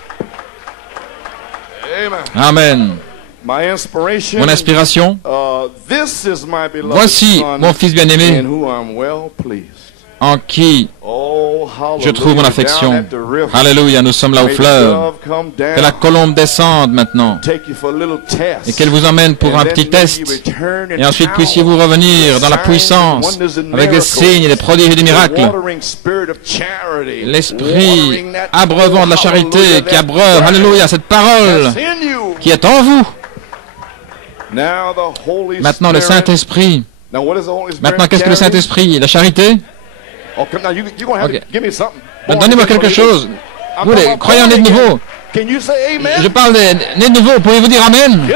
Amen. Mon inspiration, voici mon fils bien-aimé, en qui je trouve mon affection. Alléluia, nous sommes là au fleuve. Que la colombe descende maintenant et qu'elle vous emmène pour un petit test. Et ensuite puissiez-vous revenir dans la puissance avec des signes, des prodiges et des miracles. L'esprit abreuvant de la charité qui abreuve, alléluia, cette parole qui est en vous. Maintenant le Saint-Esprit. Maintenant qu'est-ce que le Saint-Esprit? La charité? Okay. Donnez-moi quelque chose. Vous les croyants nés de nouveau. Je parle des nés de nouveau. Pouvez-vous dire Amen?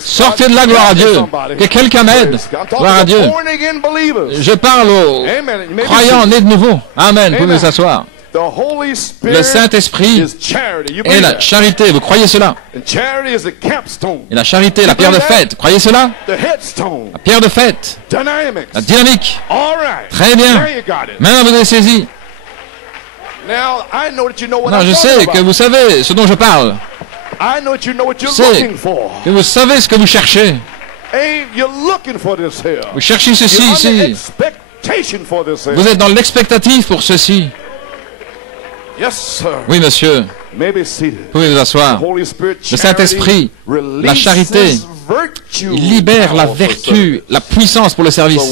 Sortez de là, gloire à Dieu. Que quelqu'un m'aide. Gloire à Dieu. Je parle aux croyants nés de nouveau. Amen. Pouvez vous asseoir. Le Saint-Esprit est la charité. Vous croyez cela? Et la charité, la pierre de fête. Croyez cela? La pierre de fête. La dynamique. Très bien. Maintenant, vous avez saisi. Non, je sais que vous savez ce dont je parle. Je sais que vous savez ce que vous cherchez. Vous cherchez ceci ici. Vous êtes dans l'expectative pour ceci. Oui, monsieur. Vous pouvez vous asseoir. Le Saint-Esprit, la charité, il libère la vertu, la puissance pour le service.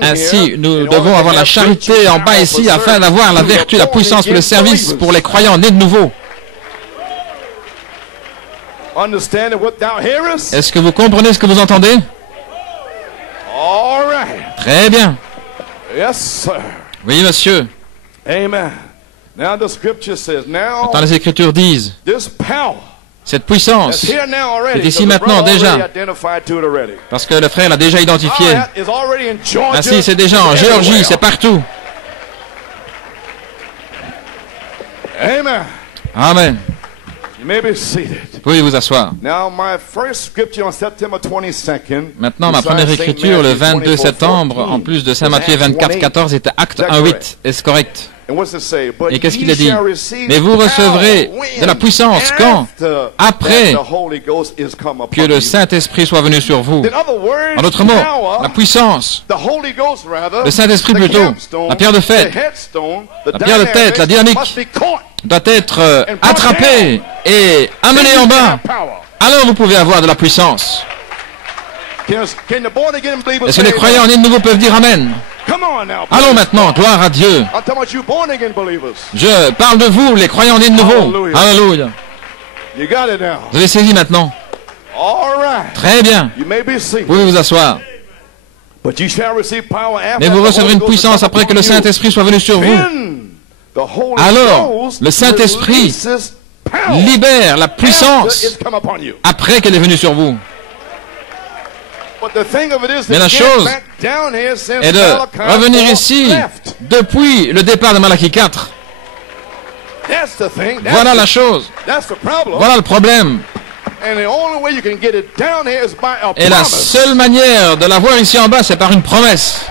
Ainsi, nous devons avoir la charité en bas ici afin d'avoir la vertu, la puissance pour le service pour les croyants nés de nouveau. Est-ce que vous comprenez ce que vous entendez? Très bien. Oui, monsieur. Maintenant, les Écritures disent, cette puissance est ici maintenant déjà, parce que le frère l'a déjà identifié. Ainsi, c'est déjà en Géorgie, c'est partout. Amen. Vous pouvez vous asseoir. Maintenant, ma première écriture, le 22 septembre, en plus de Saint Matthieu 24, 14, était Acte 1, 8. Est-ce correct? Et qu'est-ce qu'il a dit? Mais vous recevrez de la puissance quand? Après que le Saint-Esprit soit venu sur vous. En d'autres mots, la puissance, le Saint-Esprit plutôt, la pierre de fête, la pierre de tête, la dynamique, doit être attrapée et amenée en bas. Alors vous pouvez avoir de la puissance. Est-ce que les croyants nés de nouveau peuvent dire Amen? Allons maintenant, gloire à Dieu. Je parle de vous, les croyants nés de nouveau. Alléluia. Vous avez saisi maintenant. Très bien. Vous pouvez vous asseoir. Mais vous recevrez une puissance après que le Saint-Esprit soit venu sur vous. Alors, le Saint-Esprit libère la puissance après qu'elle est venue sur vous. Mais la chose est de revenir ici depuis le départ de Malachie 4. Voilà la chose. Voilà le problème. Et la seule manière de la voir ici en bas, c'est par une promesse.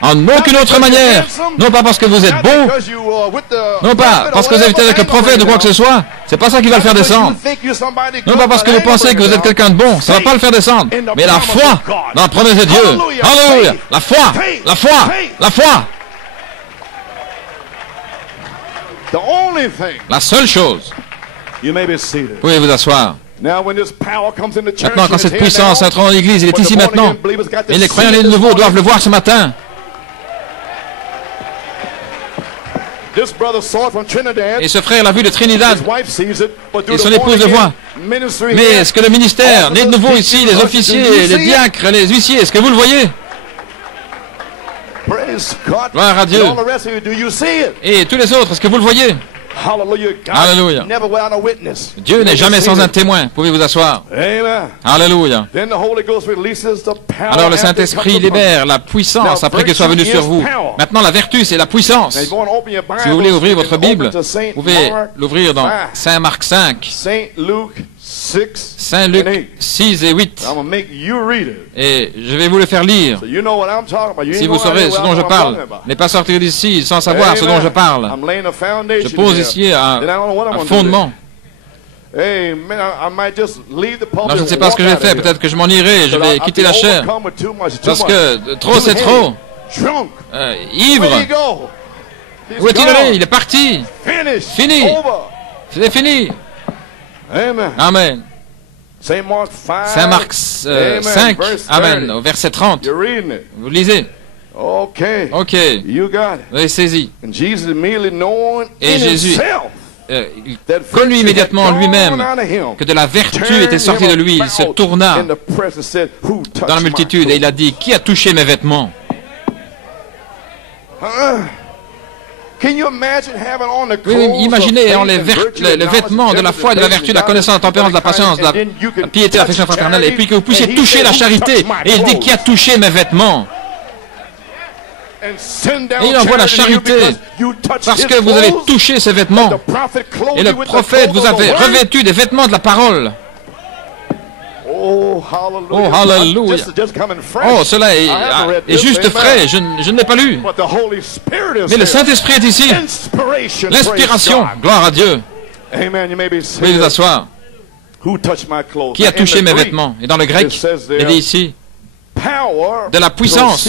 En aucune autre manière. Non pas parce que vous êtes bon, non pas parce que vous avez été avec le prophète ou quoi que ce soit. C'est pas ça qui va le faire descendre. Non pas parce que vous pensez que vous êtes quelqu'un de bon. Ça va pas le faire descendre. Mais la foi dans la promesse de Dieu. Alléluia. La foi. La foi. La foi. La seule chose. Vous pouvez vous asseoir. Maintenant, quand cette puissance entre dans l'église, il est ici maintenant. Et les croyants nés de nouveau doivent le voir ce matin. Et ce frère l'a vu de Trinidad. Et son épouse le voit. Mais est-ce que le ministère né de nouveau ici, les officiers, les diacres, les huissiers, est-ce que vous le voyez? Gloire à Dieu. Et tous les autres, est-ce que vous le voyez? Alléluia. Dieu n'est jamais sans un témoin. Pouvez vous asseoir. Alléluia. Alors le Saint-Esprit libère la puissance après qu'il soit venu sur vous. Maintenant la vertu c'est la puissance. Si vous voulez ouvrir votre Bible, vous pouvez l'ouvrir dans Saint Marc 5. Saint Luc 6 et 8. Et je vais vous le faire lire. Si vous saurez ce dont je parle. Ne pas sortir d'ici sans savoir ce dont je parle. Je pose ici un fondement. Non, je ne sais pas ce que je vais faire. Peut-être que je m'en irai. Je vais quitter la chair. Parce que trop, c'est trop. Ivre. Où est-il allé? Il est parti. Fini. C'est fini. Amen. Saint Marc 5. Amen. Au verset 30. Vous lisez. Ok. Vous avez saisi. Et Jésus connut immédiatement lui-même que de la vertu était sortie de lui. Il se tourna dans la multitude et il a dit, qui a touché mes vêtements? Oui, imaginez les vêtements de la foi, de la vertu, de la connaissance, de la tempérance, de la patience, de la piété, de l'affection fraternelle, et puis que vous puissiez toucher la charité. Et il dit, qui a touché mes vêtements? Et il envoie la charité parce que vous avez touché ces vêtements. Et le prophète vous avait revêtu des vêtements de la parole. Oh, hallelujah. Oh, cela est juste frais. Je ne l'ai pas lu. Mais le Saint-Esprit est ici. L'inspiration. Gloire à Dieu. Veuillez vous asseoir. Qui a touché mes vêtements? Et dans le grec, il dit ici, de la puissance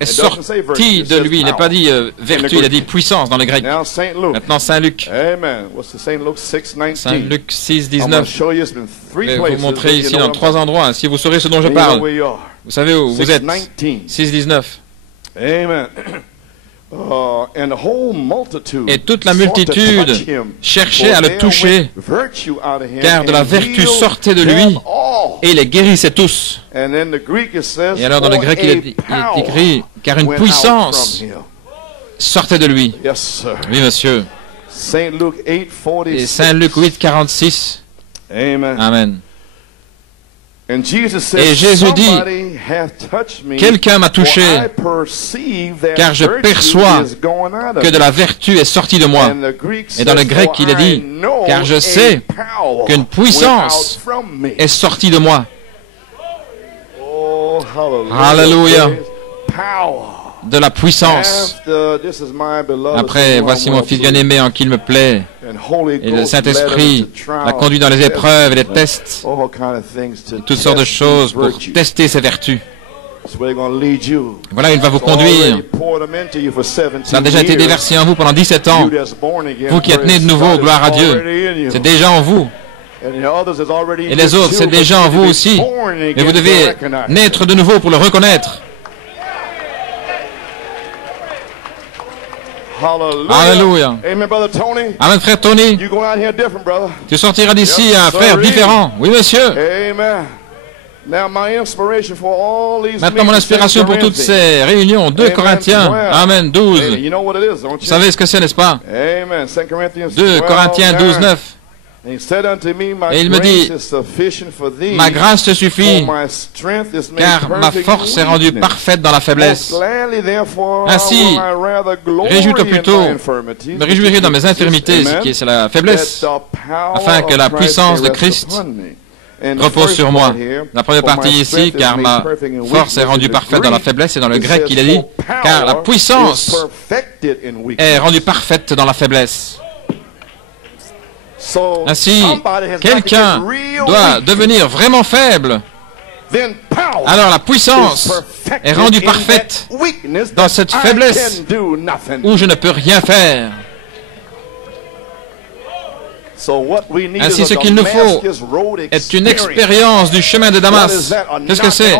est sortie de lui. Il n'a pas dit vertu, il a dit puissance dans le grec. Maintenant, Saint Luc. Saint Luc 6, 19. Je vais vous montrer ici dans 3 endroits, si vous saurez ce dont je parle. Vous savez où vous êtes. 6, 19. Amen. Et toute la multitude cherchait à le toucher, car de la vertu sortait de lui, et il les guérissait tous. Et alors dans le grec, il est écrit, car une puissance sortait de lui. Oui, monsieur. Et Saint Luc 8, 46. Amen. Et Jésus dit, quelqu'un m'a touché, car je perçois que de la vertu est sortie de moi. Et dans le grec, il est dit, car je sais qu'une puissance est sortie de moi. Alléluia. De la puissance. Après, voici mon fils bien-aimé en qui il me plaît. Et le Saint-Esprit l'a conduit dans les épreuves et les tests. Toutes sortes de choses pour tester ses vertus. Voilà, il va vous conduire. Ça a déjà été déversé en vous pendant 17 ans. Vous qui êtes nés de nouveau, gloire à Dieu. C'est déjà en vous. Et les autres, c'est déjà en vous aussi. Mais vous devez naître de nouveau pour le reconnaître. Alléluia. Amen, frère Tony. Tu sortiras d'ici un frère différent. Oui, monsieur. Maintenant, mon inspiration pour toutes ces réunions, 2 Corinthiens, Amen, 12. Vous savez ce que c'est, n'est-ce pas? 2 Corinthiens 12, 9. Et il me dit, ma grâce te suffit, car ma force est rendue parfaite dans la faiblesse. Ainsi, réjouis-toi plutôt, me réjouirai dans mes infirmités, ce qui est la faiblesse, afin que la puissance de Christ repose sur moi. La première partie ici, car ma force est rendue parfaite dans la faiblesse, et dans le grec, il est dit, car la puissance est rendue parfaite dans la faiblesse. Ainsi, quelqu'un doit devenir vraiment faible. Alors la puissance est rendue parfaite dans cette faiblesse où je ne peux rien faire. Ainsi, ce qu'il nous faut est une expérience du chemin de Damas. Qu'est-ce que c'est?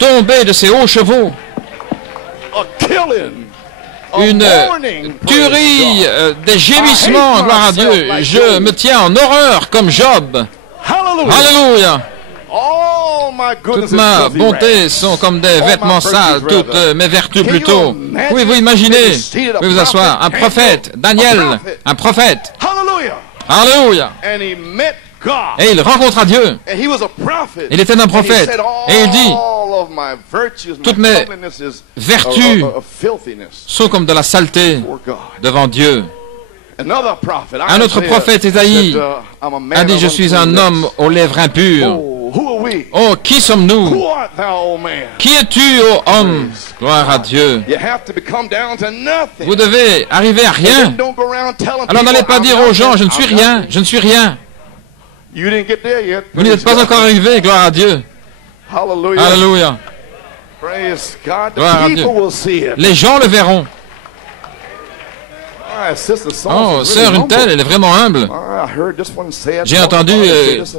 Tomber de ces hauts chevaux. Une tuerie, des gémissements, gloire à Dieu. Je me tiens en horreur comme Job. Alléluia. Toutes ma bonté sont comme des vêtements sales, toutes mes vertus plutôt. Pouvez-vous imaginer? Pouvez vous asseoir. Un prophète, Daniel, un prophète. Alléluia. Et il rencontra Dieu. Il était un prophète. Et il dit, toutes mes vertus sont comme de la saleté devant Dieu. Un autre prophète, Ésaïe, a dit, je suis un homme aux lèvres impures. Oh, qui sommes-nous? Qui es-tu, ô homme? Gloire à Dieu. Vous devez arriver à rien. Alors n'allez pas dire aux gens, je ne suis rien, je ne suis rien. Vous n'êtes pas encore arrivé, gloire à Dieu. Alléluia. Gloire à Dieu. Les gens le verront. Oh, sœur, une telle, elle est vraiment humble. J'ai entendu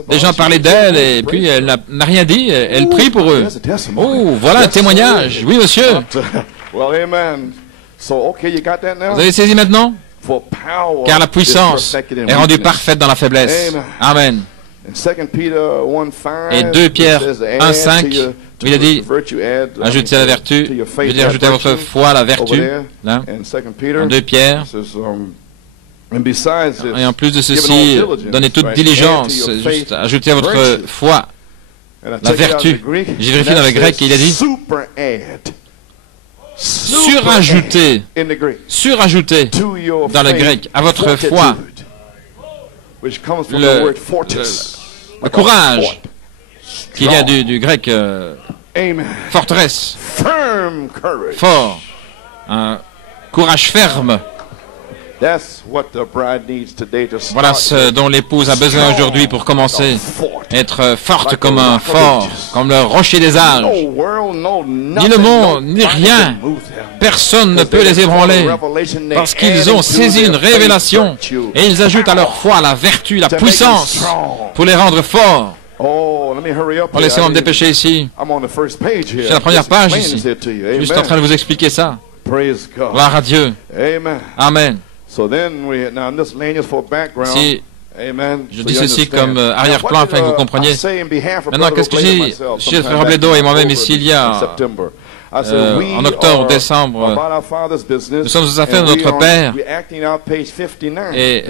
des gens parler d'elle et puis elle n'a rien dit. Elle prie pour eux. Oh, voilà un témoignage. Oui, monsieur. Vous avez saisi maintenant? Car la puissance est rendue parfaite dans la faiblesse. Amen. Et 2 Pierre 1,5, il a dit, ajoutez à la vertu, je veux dire, ajoutez à votre foi la vertu. Là, en 2 Pierre. Et en plus de ceci, donnez toute diligence, juste ajoutez à votre foi la vertu. J'ai vérifié dans le grec, il a dit, surajouter dans le grec à votre foi le courage qui vient du grec forteresse, fort, un courage ferme. Voilà ce dont l'épouse a besoin aujourd'hui pour commencer. Être forte comme un fort, comme le rocher des âges. Ni le monde, ni rien. Personne ne peut les ébranler. Parce qu'ils ont saisi une révélation. Et ils ajoutent à leur foi la vertu, la puissance pour les rendre forts. Oh, laissez-moi me dépêcher ici. C'est la première page ici. Je suis juste en train de vous expliquer ça. Gloire à Dieu. Amen. Si je dis ceci comme arrière-plan afin que vous compreniez. Maintenant, qu'est-ce que je dis? Chez Frère Robledo et moi-même ici, il y a en octobre, décembre, nous sommes aux affaires de notre Père. Et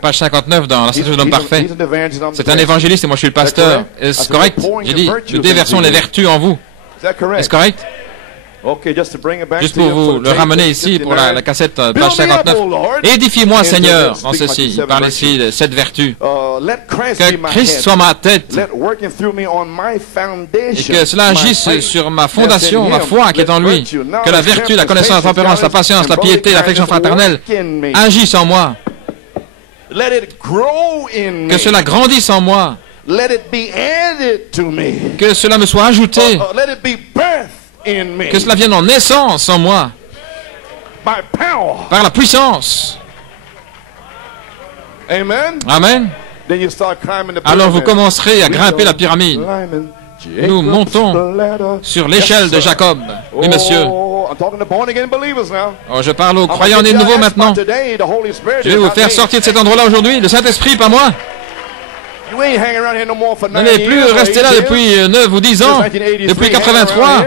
page 59 dans la statue de l'homme parfait. C'est un évangéliste et moi je suis le pasteur. Est-ce correct? J'ai dit, nous déversons les vertus en vous. Est-ce correct? Juste pour vous le ramener ici pour la cassette page 59. Édifie-moi, Seigneur, dans ceci. Il parle ici de cette vertu. Que Christ soit ma tête et que cela agisse sur ma fondation, ma foi qui est en lui. Que la vertu, la connaissance, la tempérance, la patience, la piété, l'affection fraternelle agissent en moi. Que cela grandisse en moi. Que cela me soit ajouté. Que cela vienne en naissance en moi. Par la puissance. Amen. Alors vous commencerez à grimper la pyramide. Nous montons sur l'échelle de Jacob. Oui, monsieur. Oh, je parle aux croyants nés de nouveau maintenant. Je vais vous faire sortir de cet endroit-là aujourd'hui. Le Saint-Esprit, pas moi. Vous n'allez plus rester là depuis 9 ou 10 ans, depuis 83,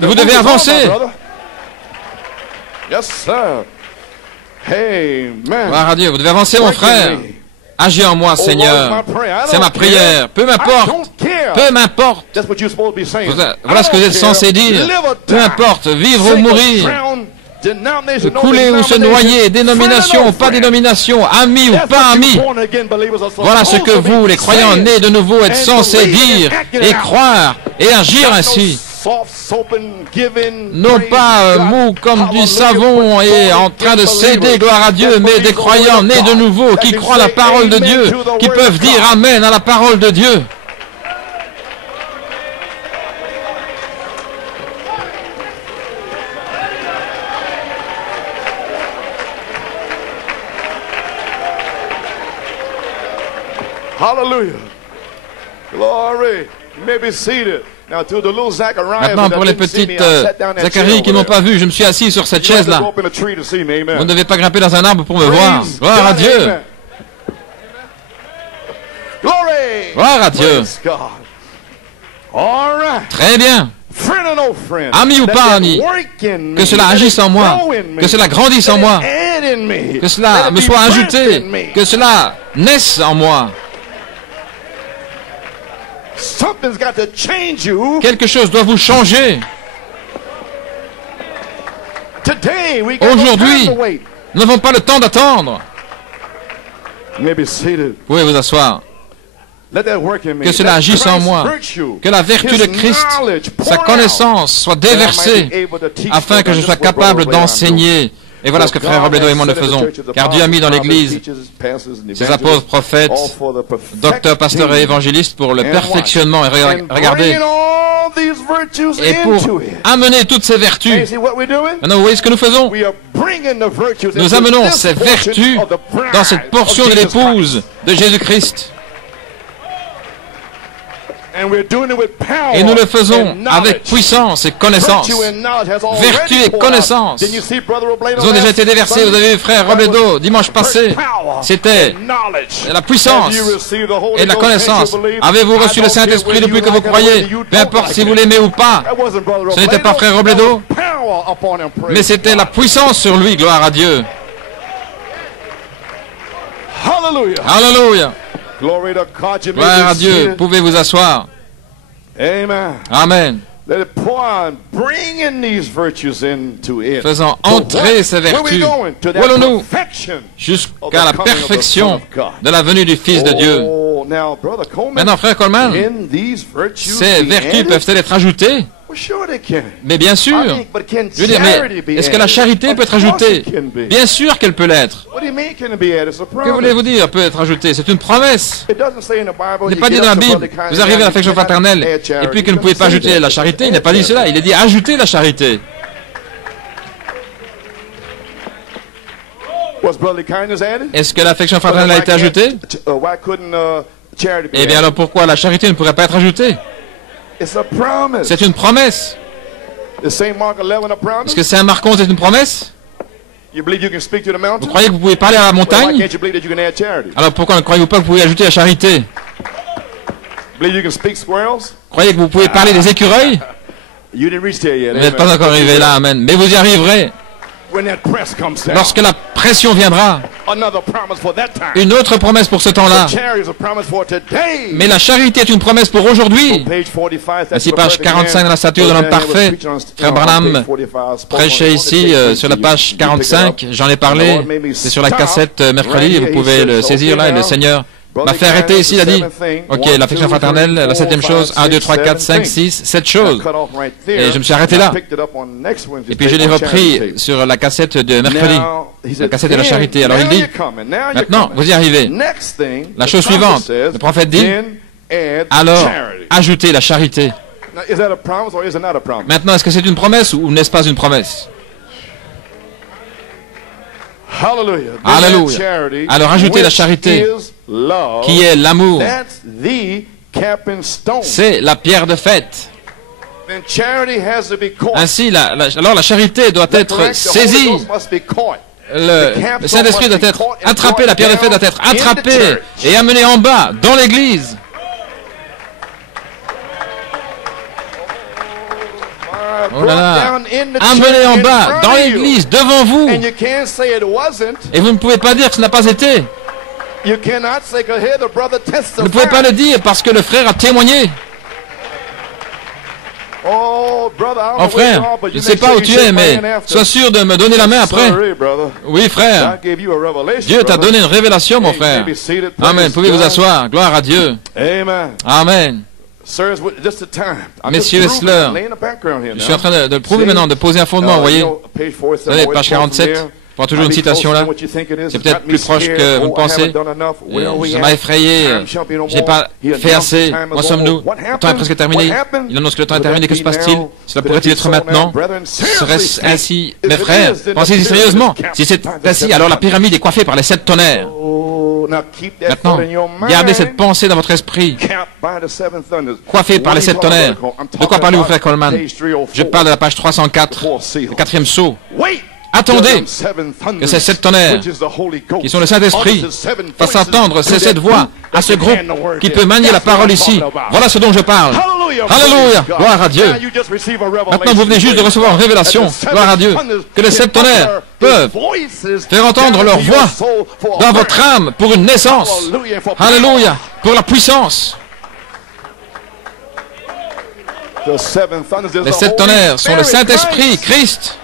vous devez avancer. Gloire à Dieu, vous devez avancer, mon frère. Agis en moi, Seigneur. C'est ma prière. Peu m'importe. Peu m'importe. Voilà ce que vous êtes censé dire. Peu importe, vivre ou mourir. Se couler ou se noyer, dénomination ou pas dénomination, amis ou pas amis. Voilà ce que vous, les croyants nés de nouveau, êtes censés dire et croire et agir ainsi. Non pas mou comme du savon et en train de céder, gloire à Dieu, mais des croyants nés de nouveau qui croient la parole de Dieu, qui peuvent dire Amen à la parole de Dieu. Hallelujah. Glory. You may be seated. Now, to the little Zacharias, maintenant, pour les petites Zacharie qui n'ont pas vu, je me suis assis sur cette chaise-là. Vous ne devez pas grimper dans un arbre pour me voir. Gloire à Dieu. Gloire à Dieu. Très bien. Ami ou pas ami, que cela agisse en moi, que cela grandisse en moi, que cela me soit ajouté, que cela naisse en moi. Quelque chose doit vous changer. Aujourd'hui, nous n'avons pas le temps d'attendre. Vous pouvez vous asseoir. Que cela agisse en moi, que la vertu de Christ, sa connaissance, soit déversée afin que je sois capable d'enseigner. Et voilà ce que Frère Robledo et moi nous faisons. Car Dieu a mis dans l'Église ses apôtres, prophètes, docteurs, pasteurs et évangélistes pour le perfectionnement. Et regardez, et pour amener toutes ces vertus. Maintenant, vous voyez ce que nous faisons? Nous amenons ces vertus dans cette portion de l'épouse de Jésus-Christ. Et nous le faisons avec puissance et connaissance. Vertu et connaissance. Ils ont déjà été déversés. Vous avez vu, Frère Robledo, dimanche passé. C'était la puissance et la connaissance. Avez-vous reçu le Saint-Esprit depuis que vous croyez? Peu importe si vous l'aimez ou pas. Ce n'était pas Frère Robledo, mais c'était la puissance sur lui. Gloire à Dieu. Alléluia. Gloire à Dieu. Pouvez vous asseoir. Amen. Faisant entrer ces vertus. Où allons-nous? Jusqu'à la perfection de la venue du Fils de Dieu. Maintenant, Frère Coleman, ces vertus peuvent-elles être ajoutées? Mais bien sûr. Je veux dire, mais est-ce que la charité peut être ajoutée? Bien sûr qu'elle peut l'être. Que voulez-vous dire peut être ajoutée? C'est une promesse. Il n'est pas dit dans la Bible, vous arrivez à l'affection fraternelle, et puis que vous ne pouvez pas ajouter la charité. Il n'est pas dit cela. Il est dit ajouter la charité. Est-ce que l'affection fraternelle a été ajoutée? Eh bien alors pourquoi la charité ne pourrait pas être ajoutée? C'est une promesse. Est-ce que Saint Marc 11 est une promesse? Vous croyez que vous pouvez parler à la montagne? Alors pourquoi ne croyez-vous pas que vous pouvez ajouter la charité? Croyez que vous pouvez parler des écureuils? Vous n'êtes pas encore arrivé là, amen. Mais vous y arriverez. Lorsque la pression viendra, une autre promesse pour ce temps-là. Mais la charité est une promesse pour aujourd'hui. Ainsi, page 45 dans la stature de l'homme parfait. Frère Branham prêchait ici sur la page 45. J'en ai parlé. C'est sur la cassette mercredi. Vous pouvez le saisir là. Et le Seigneur m'a fait arrêter ici. Il a dit, ok, l'affection fraternelle, la septième chose, 1, 2, 3, 4, 5, 6, 7 choses. Et je me suis arrêté là. Et puis je l'ai repris sur la cassette de mercredi, la cassette de la charité. Alors il dit, maintenant, vous y arrivez. La chose suivante, le prophète dit, alors, ajoutez la charité. Maintenant, est-ce que c'est une promesse ou n'est-ce pas une promesse? Alléluia. Alors ajoutez la charité, qui est l'amour. C'est la pierre de fête. Ainsi, alors la charité doit être saisie. Le Saint-Esprit doit être attrapé, la pierre de fête doit être attrapée et amenée en bas, dans l'Église. Oh là là, amenez en bas, dans l'église, devant vous. Et vous ne pouvez pas dire que ce n'a pas été. Vous ne pouvez pas le dire parce que le frère a témoigné. Oh frère, je ne sais pas où tu es, mais sois sûr de me donner la main après. Oui frère, Dieu t'a donné une révélation mon frère. Amen, pouvez vous asseoir, gloire à Dieu. Amen. Messieurs, c'est l'heure. Je suis en train de le prouver maintenant, de poser un fondement, vous voyez. Vous savez, page 47, je prends toujours une citation là. C'est peut-être plus proche que vous le pensez. Ça m'a effrayé. Je n'ai pas fait assez. Où sommes-nous? Le temps est presque terminé. Il annonce que le temps est terminé. Que se passe-t-il? Cela pourrait-il être maintenant? Serait-ce ainsi? Mes frères, pensez-y sérieusement. Si c'est ainsi, alors la pyramide est coiffée par les 7 tonnerres. Maintenant, gardez cette pensée dans votre esprit. Coiffé par les 7 tonnerres. De quoi parlez-vous, frère Coleman? Je parle de la page 304, le 4e sceau. Attendez que ces 7 tonnerres, qui sont le Saint-Esprit, fassent entendre ces 7 voix à ce groupe qui peut manier la parole ici. Voilà ce dont je parle. Alléluia! Gloire à Dieu. Maintenant, vous venez juste de recevoir une révélation. Gloire à Dieu. Que les 7 tonnerres peuvent faire entendre leur voix dans votre âme pour une naissance. Alléluia! Pour la puissance. Les 7 tonnerres sont le Saint-Esprit, Christ.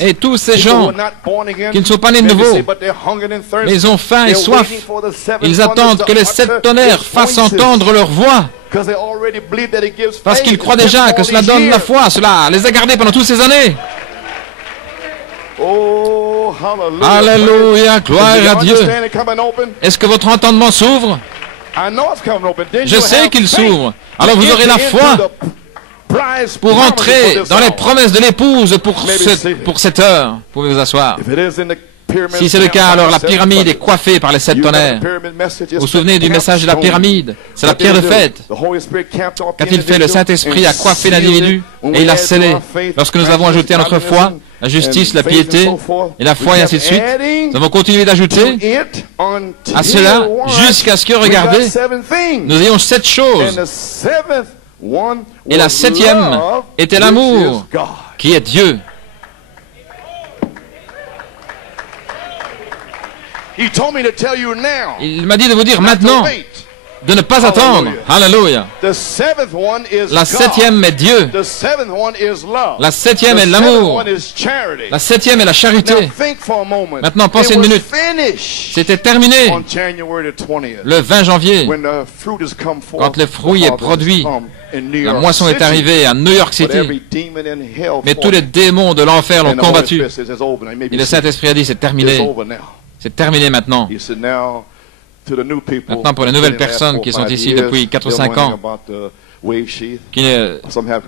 Et tous ces gens qui ne sont pas nés de nouveau, mais ils ont faim et soif. Ils attendent que les 7 tonnerres fassent entendre leur voix. Parce qu'ils croient déjà que cela donne la foi. Cela les a gardés pendant toutes ces années. Alléluia, gloire à Dieu. Est-ce que votre entendement s'ouvre? Je sais qu'il s'ouvre. Alors vous aurez la foi pour entrer dans les promesses de l'épouse pour cette heure. Vous pouvez vous asseoir. Si c'est le cas, alors la pyramide est coiffée par les 7 tonnerres. Vous vous souvenez du message de la pyramide? C'est la pierre de fête. Qu'a-t-il fait? Le Saint-Esprit a coiffé l'individu et il a scellé. Lorsque nous avons ajouté à notre foi la justice, la piété et la foi et ainsi de suite, nous avons continué d'ajouter à cela jusqu'à ce que, regardez, nous ayons 7 choses. Et la 7e était l'amour, qui est Dieu. Il m'a dit de vous dire maintenant de ne pas attendre. Alléluia. La 7e est Dieu. La 7e est l'amour. La 7e est la charité. Maintenant, pensez une minute. C'était terminé le 20 janvier, quand le fruit est produit. La moisson est arrivée à New York City. Mais tous les démons de l'enfer l'ont combattu. Et le Saint-Esprit a dit, c'est terminé. C'est terminé maintenant. Maintenant, pour les nouvelles personnes qui sont ici depuis 4 ou 5 ans, qui ne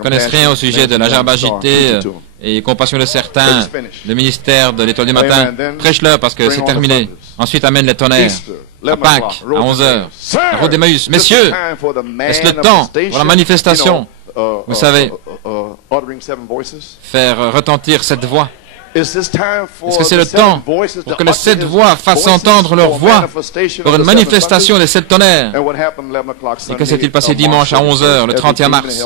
connaissent rien au sujet de la gerbe agitée et compassion de certains, le ministère de l'Étoile du matin, prêche-leur parce que c'est terminé. Ensuite, amène les tonnerres. À Pâques, à 11h, la route d'Emmaüs. Messieurs, est-ce le temps pour la manifestation? Vous savez, faire retentir cette voix. Est-ce que c'est le temps pour que les 7 voix fassent entendre leur voix pour une manifestation des 7 tonnerres? Et que s'est-il passé dimanche à 11h, le 31 mars?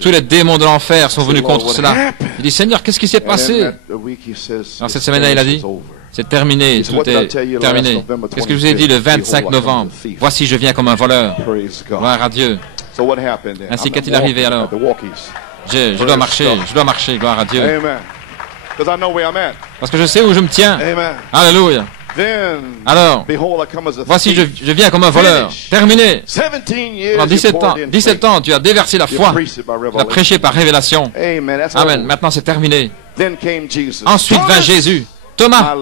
Tous les démons de l'enfer sont venus contre cela. Il dit, Seigneur, qu'est-ce qui s'est passé? Alors cette semaine-là, il a dit, c'est terminé, tout est terminé. Qu'est-ce que je vous ai dit le 25 novembre? Voici, je viens comme un voleur. Gloire à Dieu. Ainsi qu'est-il arrivé alors? Je dois marcher, gloire à Dieu. Parce que je sais où je me tiens. Alléluia. Alors, voici, je viens comme un voleur. Terminé. Pendant 17 ans, tu as déversé la foi. Tu as prêché par révélation. Amen. Maintenant, c'est terminé. Ensuite vint Jésus. Thomas,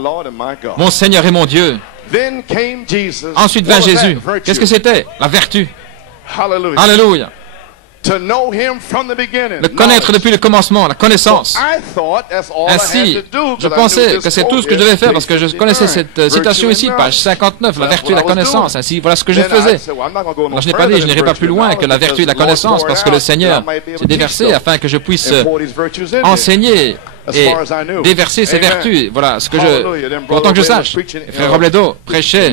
mon Seigneur et mon Dieu. Ensuite vint Jésus. Qu'est-ce que c'était? La vertu. Alléluia. Le connaître depuis le commencement, la connaissance. Ainsi, je pensais que c'est tout ce que je devais faire parce que je connaissais cette citation ici, page 59, la vertu et la connaissance. Ainsi, voilà ce que je faisais. Alors, je n'ai pas dit, je n'irai pas plus loin que la vertu et la connaissance parce que le Seigneur s'est déversé afin que je puisse enseigner et déverser ses vertus. Voilà ce que pour autant que je sache. Frère Robledo prêchait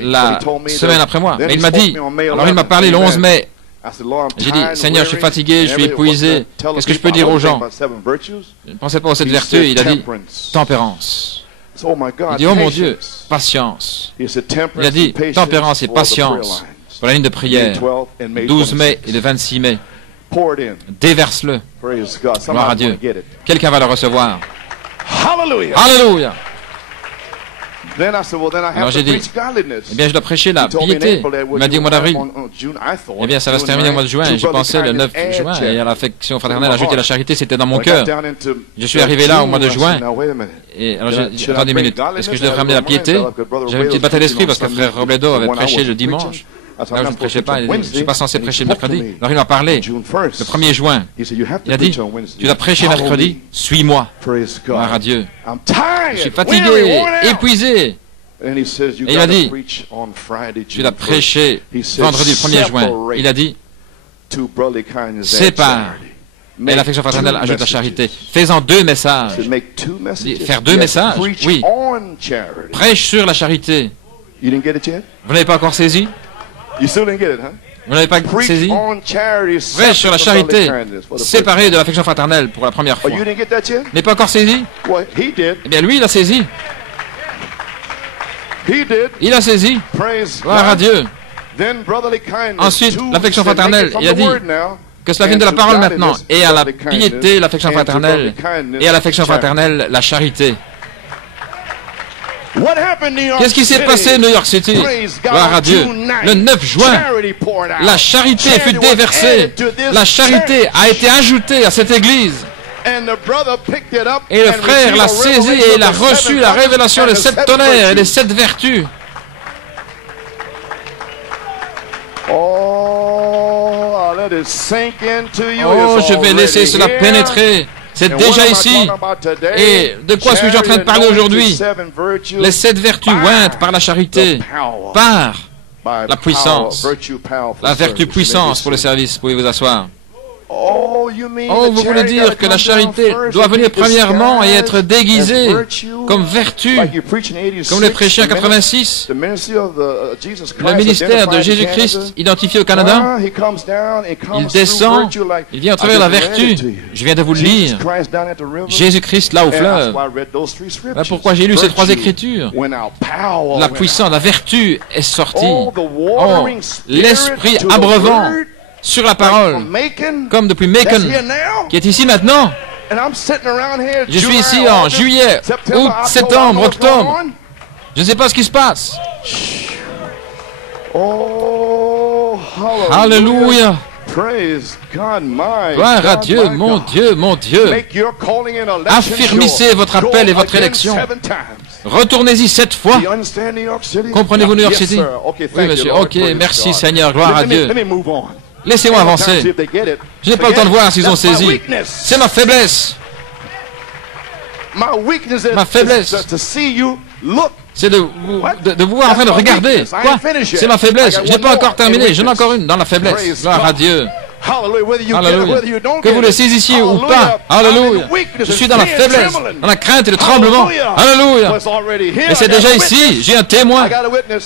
la semaine après moi. Mais il m'a dit, alors il m'a parlé le 11 mai. J'ai dit, Seigneur, je suis fatigué, je suis épuisé. Qu'est-ce que je peux dire aux gens? Je ne pensais pas aux 7 vertus. Il a dit, tempérance. Il dit, oh mon Dieu, patience. Il a dit, tempérance et patience. Pour la ligne de prière, 12 mai et le 26 mai. Déverse-le. Gloire à Dieu. Quelqu'un va le recevoir. Alléluia. Alors j'ai dit, eh bien je dois prêcher la piété. Il m'a dit au mois d'avril. Eh bien ça va se terminer au mois de juin. J'ai pensé le 9 juin et à l'affection fraternelle, ajouter la charité, c'était dans mon cœur. Je suis arrivé là au mois de juin. Et alors j'ai dit, attendez une minute, est-ce que je devrais ramener la piété? J'avais une petite bataille d'esprit parce que frère Robledo avait prêché le dimanche. Là, je ne prêchais pas, je ne suis pas censé prêcher le mercredi. Alors il m'a parlé le 1er juin. Il a dit, tu dois prêcher mercredi, suis-moi. Gloire à Dieu. Je suis fatigué, épuisé. Et il a dit, tu dois prêcher vendredi 1er juin. Il a dit, sépare. Et l'affection fraternelle ajoute la charité. Fais-en 2 messages. Faire 2 messages? Oui. Prêche sur la charité. Vous n'avez pas encore saisi? Vous n'avez pas saisi? Prêche sur la charité, séparé de l'affection fraternelle pour la première fois. Vous n'avez pas encore saisi? Eh bien, lui, il a saisi. Il a saisi. Gloire à Dieu. Ensuite, l'affection fraternelle, il a dit, Que cela vienne de la parole maintenant, et à la piété, l'affection fraternelle, et à l'affection fraternelle, la charité. Qu'est-ce qui s'est passé à New York City? Gloire à Dieu. Le 9 juin, la charité fut déversée. La charité a été ajoutée à cette église. Et le frère l'a saisi et il a reçu la révélation des 7 tonnerres et des 7 vertus. Oh, je vais laisser cela pénétrer. C'est déjà ici. Et de quoi suis-je en train de parler aujourd'hui? Les 7 vertus ointes par la charité, par la puissance, la vertu puissance pour le service. Pouvez vous asseoir. Oh, vous voulez dire que la charité doit venir premièrement et être déguisée comme vertu, comme le prêché en 86, le ministère de Jésus-Christ identifié au Canada. Il descend, il vient à travers la vertu. Je viens de vous le lire. Jésus-Christ là au fleuve. Voilà pourquoi j'ai lu ces 3 écritures. La puissance, la vertu est sortie. Oh, l'esprit abreuvant sur la parole, comme depuis Macon, qui est ici maintenant. Je suis ici en juillet, août, septembre, octobre. Je ne sais pas ce qui se passe. Alléluia. Gloire à Dieu, mon Dieu, mon Dieu. Affirmissez votre appel et votre élection. Retournez-y 7 fois. Comprenez-vous New York City? Oui, monsieur. Ok, merci Seigneur, gloire à Dieu. Laissez-moi avancer. Je n'ai pas le temps de voir s'ils ont saisi. C'est ma faiblesse. Ma faiblesse, c'est de vous voir en train de regarder. Quoi? C'est ma faiblesse. Je n'ai pas encore terminé. J'en ai encore une dans la faiblesse. Gloire à Dieu. Alléluia. Que vous le saisissiez ou pas. Alléluia. Je suis dans la faiblesse, dans la crainte et le tremblement. Alléluia. Et c'est déjà ici. J'ai un témoin.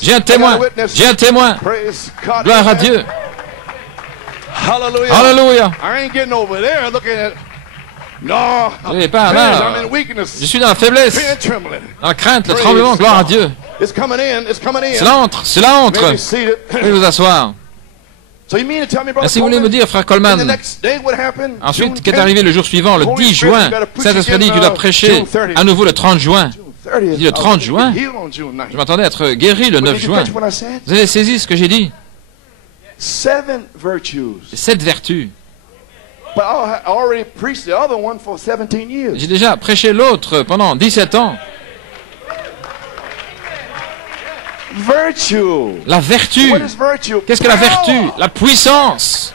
J'ai un témoin. J'ai un témoin. Gloire à Dieu. Alléluia. Je n'ai pas là. Je suis dans la faiblesse, dans la crainte, le tremblement. Gloire à Dieu. Cela entre, cela entre. Veuillez vous asseoir. Si vous voulez me dire, frère Coleman, ensuite, qu'est arrivé le jour suivant, le 10 juin, Saint-Esprit dit que tu dois prêcher à nouveau le 30 juin. Il dit le 30 juin. Je m'attendais à être guéri le 9 juin. Vous avez saisi ce que j'ai dit? 7 vertus. J'ai déjà prêché l'autre pendant 17 ans. La vertu. Qu'est-ce que la vertu? La puissance.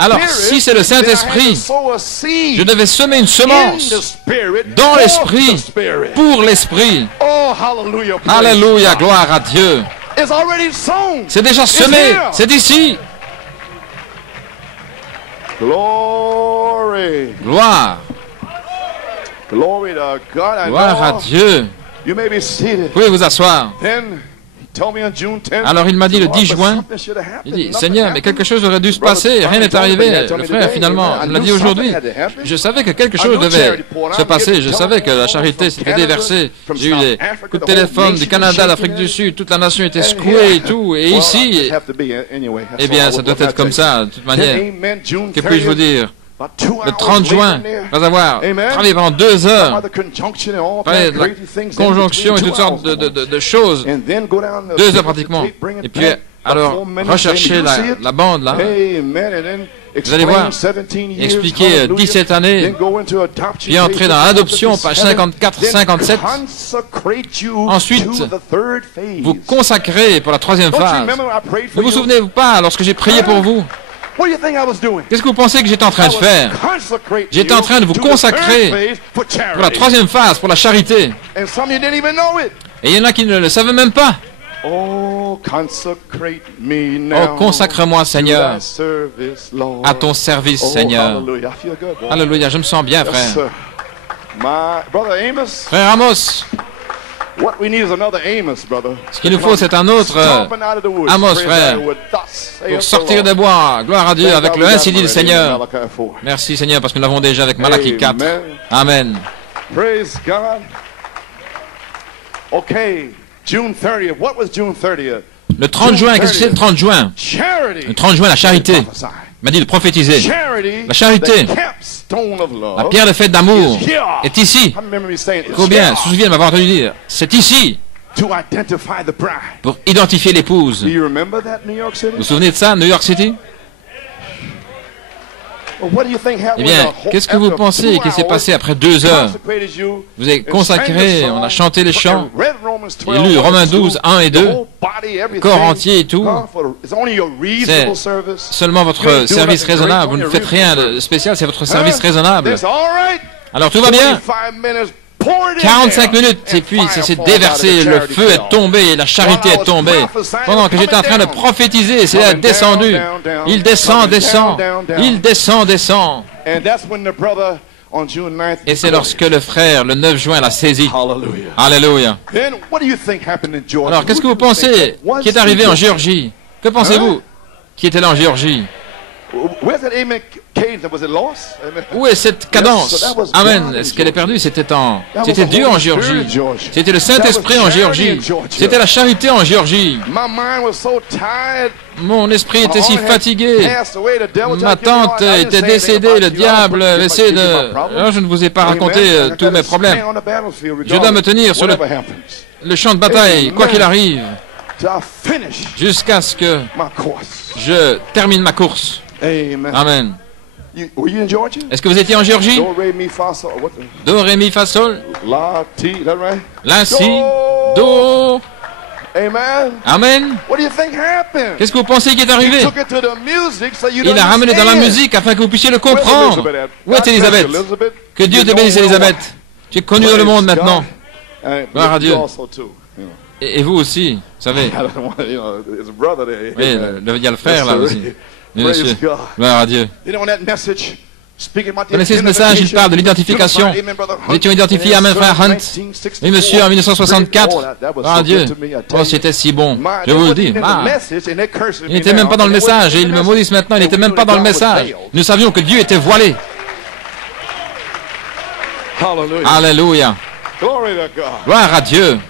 Alors, si c'est le Saint-Esprit, je devais semer une semence dans l'Esprit, pour l'Esprit. Alléluia, gloire à Dieu. C'est déjà semé, c'est ici. Gloire. Gloire à Dieu. Vous pouvez vous asseoir. Alors il m'a dit le 10 juin, il dit, Seigneur, mais quelque chose aurait dû se passer, rien n'est arrivé. Le frère finalement me l'a dit aujourd'hui. Je savais que quelque chose devait se passer, je savais que la charité s'était déversée. J'ai eu des coups de téléphone du Canada, d'Afrique du Sud, toute la nation était secouée et tout. Et ici, eh bien, ça doit être comme ça, de toute manière. Que puis-je vous dire? Le 30 juin, va avoir travaillé pendant 2 heures, parler de la conjonction et toutes sortes de choses, 2 heures pratiquement. Et puis, alors, rechercher la bande là. Vous allez voir, expliquer 17 années, puis entrer dans l'adoption, page 54-57. Ensuite, vous consacrez pour la 3e phase. Ne vous souvenez-vous pas lorsque j'ai prié pour vous? Qu'est-ce que vous pensez que j'étais en train de faire? J'étais en train de vous consacrer pour la 3e phase, pour la charité. Et il y en a qui ne le savaient même pas. Oh, consacre-moi, Seigneur, à ton service, Seigneur. Alléluia, je me sens bien, frère. Frère Amos. Ce qu'il nous faut, c'est un autre Amos, frère, pour sortir des bois. Gloire à Dieu, avec le ainsi dit le Seigneur. Merci, Seigneur, parce que nous l'avons déjà avec Malachie 4. Amen. Praise God. Okay, June 30th. What was June 30th? Le 30 juin, qu'est-ce que c'est le 30 juin? Le 30 juin, la charité. Il m'a dit de prophétiser. La charité, la pierre de fête d'amour, est ici. Combien se souviennent de m'avoir entendu dire? C'est ici. Pour identifier l'épouse. Vous vous souvenez de ça, New York City? Eh bien, qu'est-ce que vous pensez qui s'est passé après 2 heures? Vous avez consacré, on a chanté les chants, et lu Romains 12, 1 et 2, corps entier et tout. C'est seulement votre service raisonnable. Vous ne faites rien de spécial, c'est votre service raisonnable. Alors tout va bien. 45 minutes, et puis ça s'est déversé, le feu est tombé, la charité est tombée. Pendant que j'étais en train de prophétiser, c'est descendu. Il descend, descend, il descend, descend. Et c'est lorsque le frère, le 9 juin, l'a saisi. Alléluia. Alors, qu'est-ce que vous pensez qui est arrivé en Géorgie? Que pensez-vous qui était là en Géorgie? Où est cette cadence? Amen. Est-ce qu'elle est perdue? C'était Dieu en Géorgie. C'était le Saint-Esprit en Géorgie. C'était la charité en Géorgie. Mon esprit était si fatigué. Ma tante était décédée. Le diable essayait de... Alors, je ne vous ai pas raconté tous mes problèmes. Je dois me tenir sur le champ de bataille, quoi qu'il arrive, jusqu'à ce que je termine ma course. Amen. Est-ce que vous étiez en Géorgie? Do, ré, mi, fa, sol. La, si, do. Amen. Qu'est-ce que vous pensez qui est arrivé? Il a ramené dans la musique afin que vous puissiez le comprendre. Où est Élisabeth? Que Dieu te bénisse, Élisabeth. Tu es connue dans le monde maintenant. Gloire à Dieu. Et vous aussi, vous savez. Oui, il y a le frère là aussi. Monsieur, gloire à Dieu. Connaissez ce message, il parle de l'identification. Nous étions identifiés à Amen, frère Hunt. Oui, monsieur, en 1964. Gloire à Dieu. Oh, c'était si bon. Je vous le dis. Ah. Il n'était même pas dans le message. Et ils me maudissent maintenant, il n'était même pas dans le message. Nous savions que Dieu était voilé. Alléluia. Gloire à Dieu.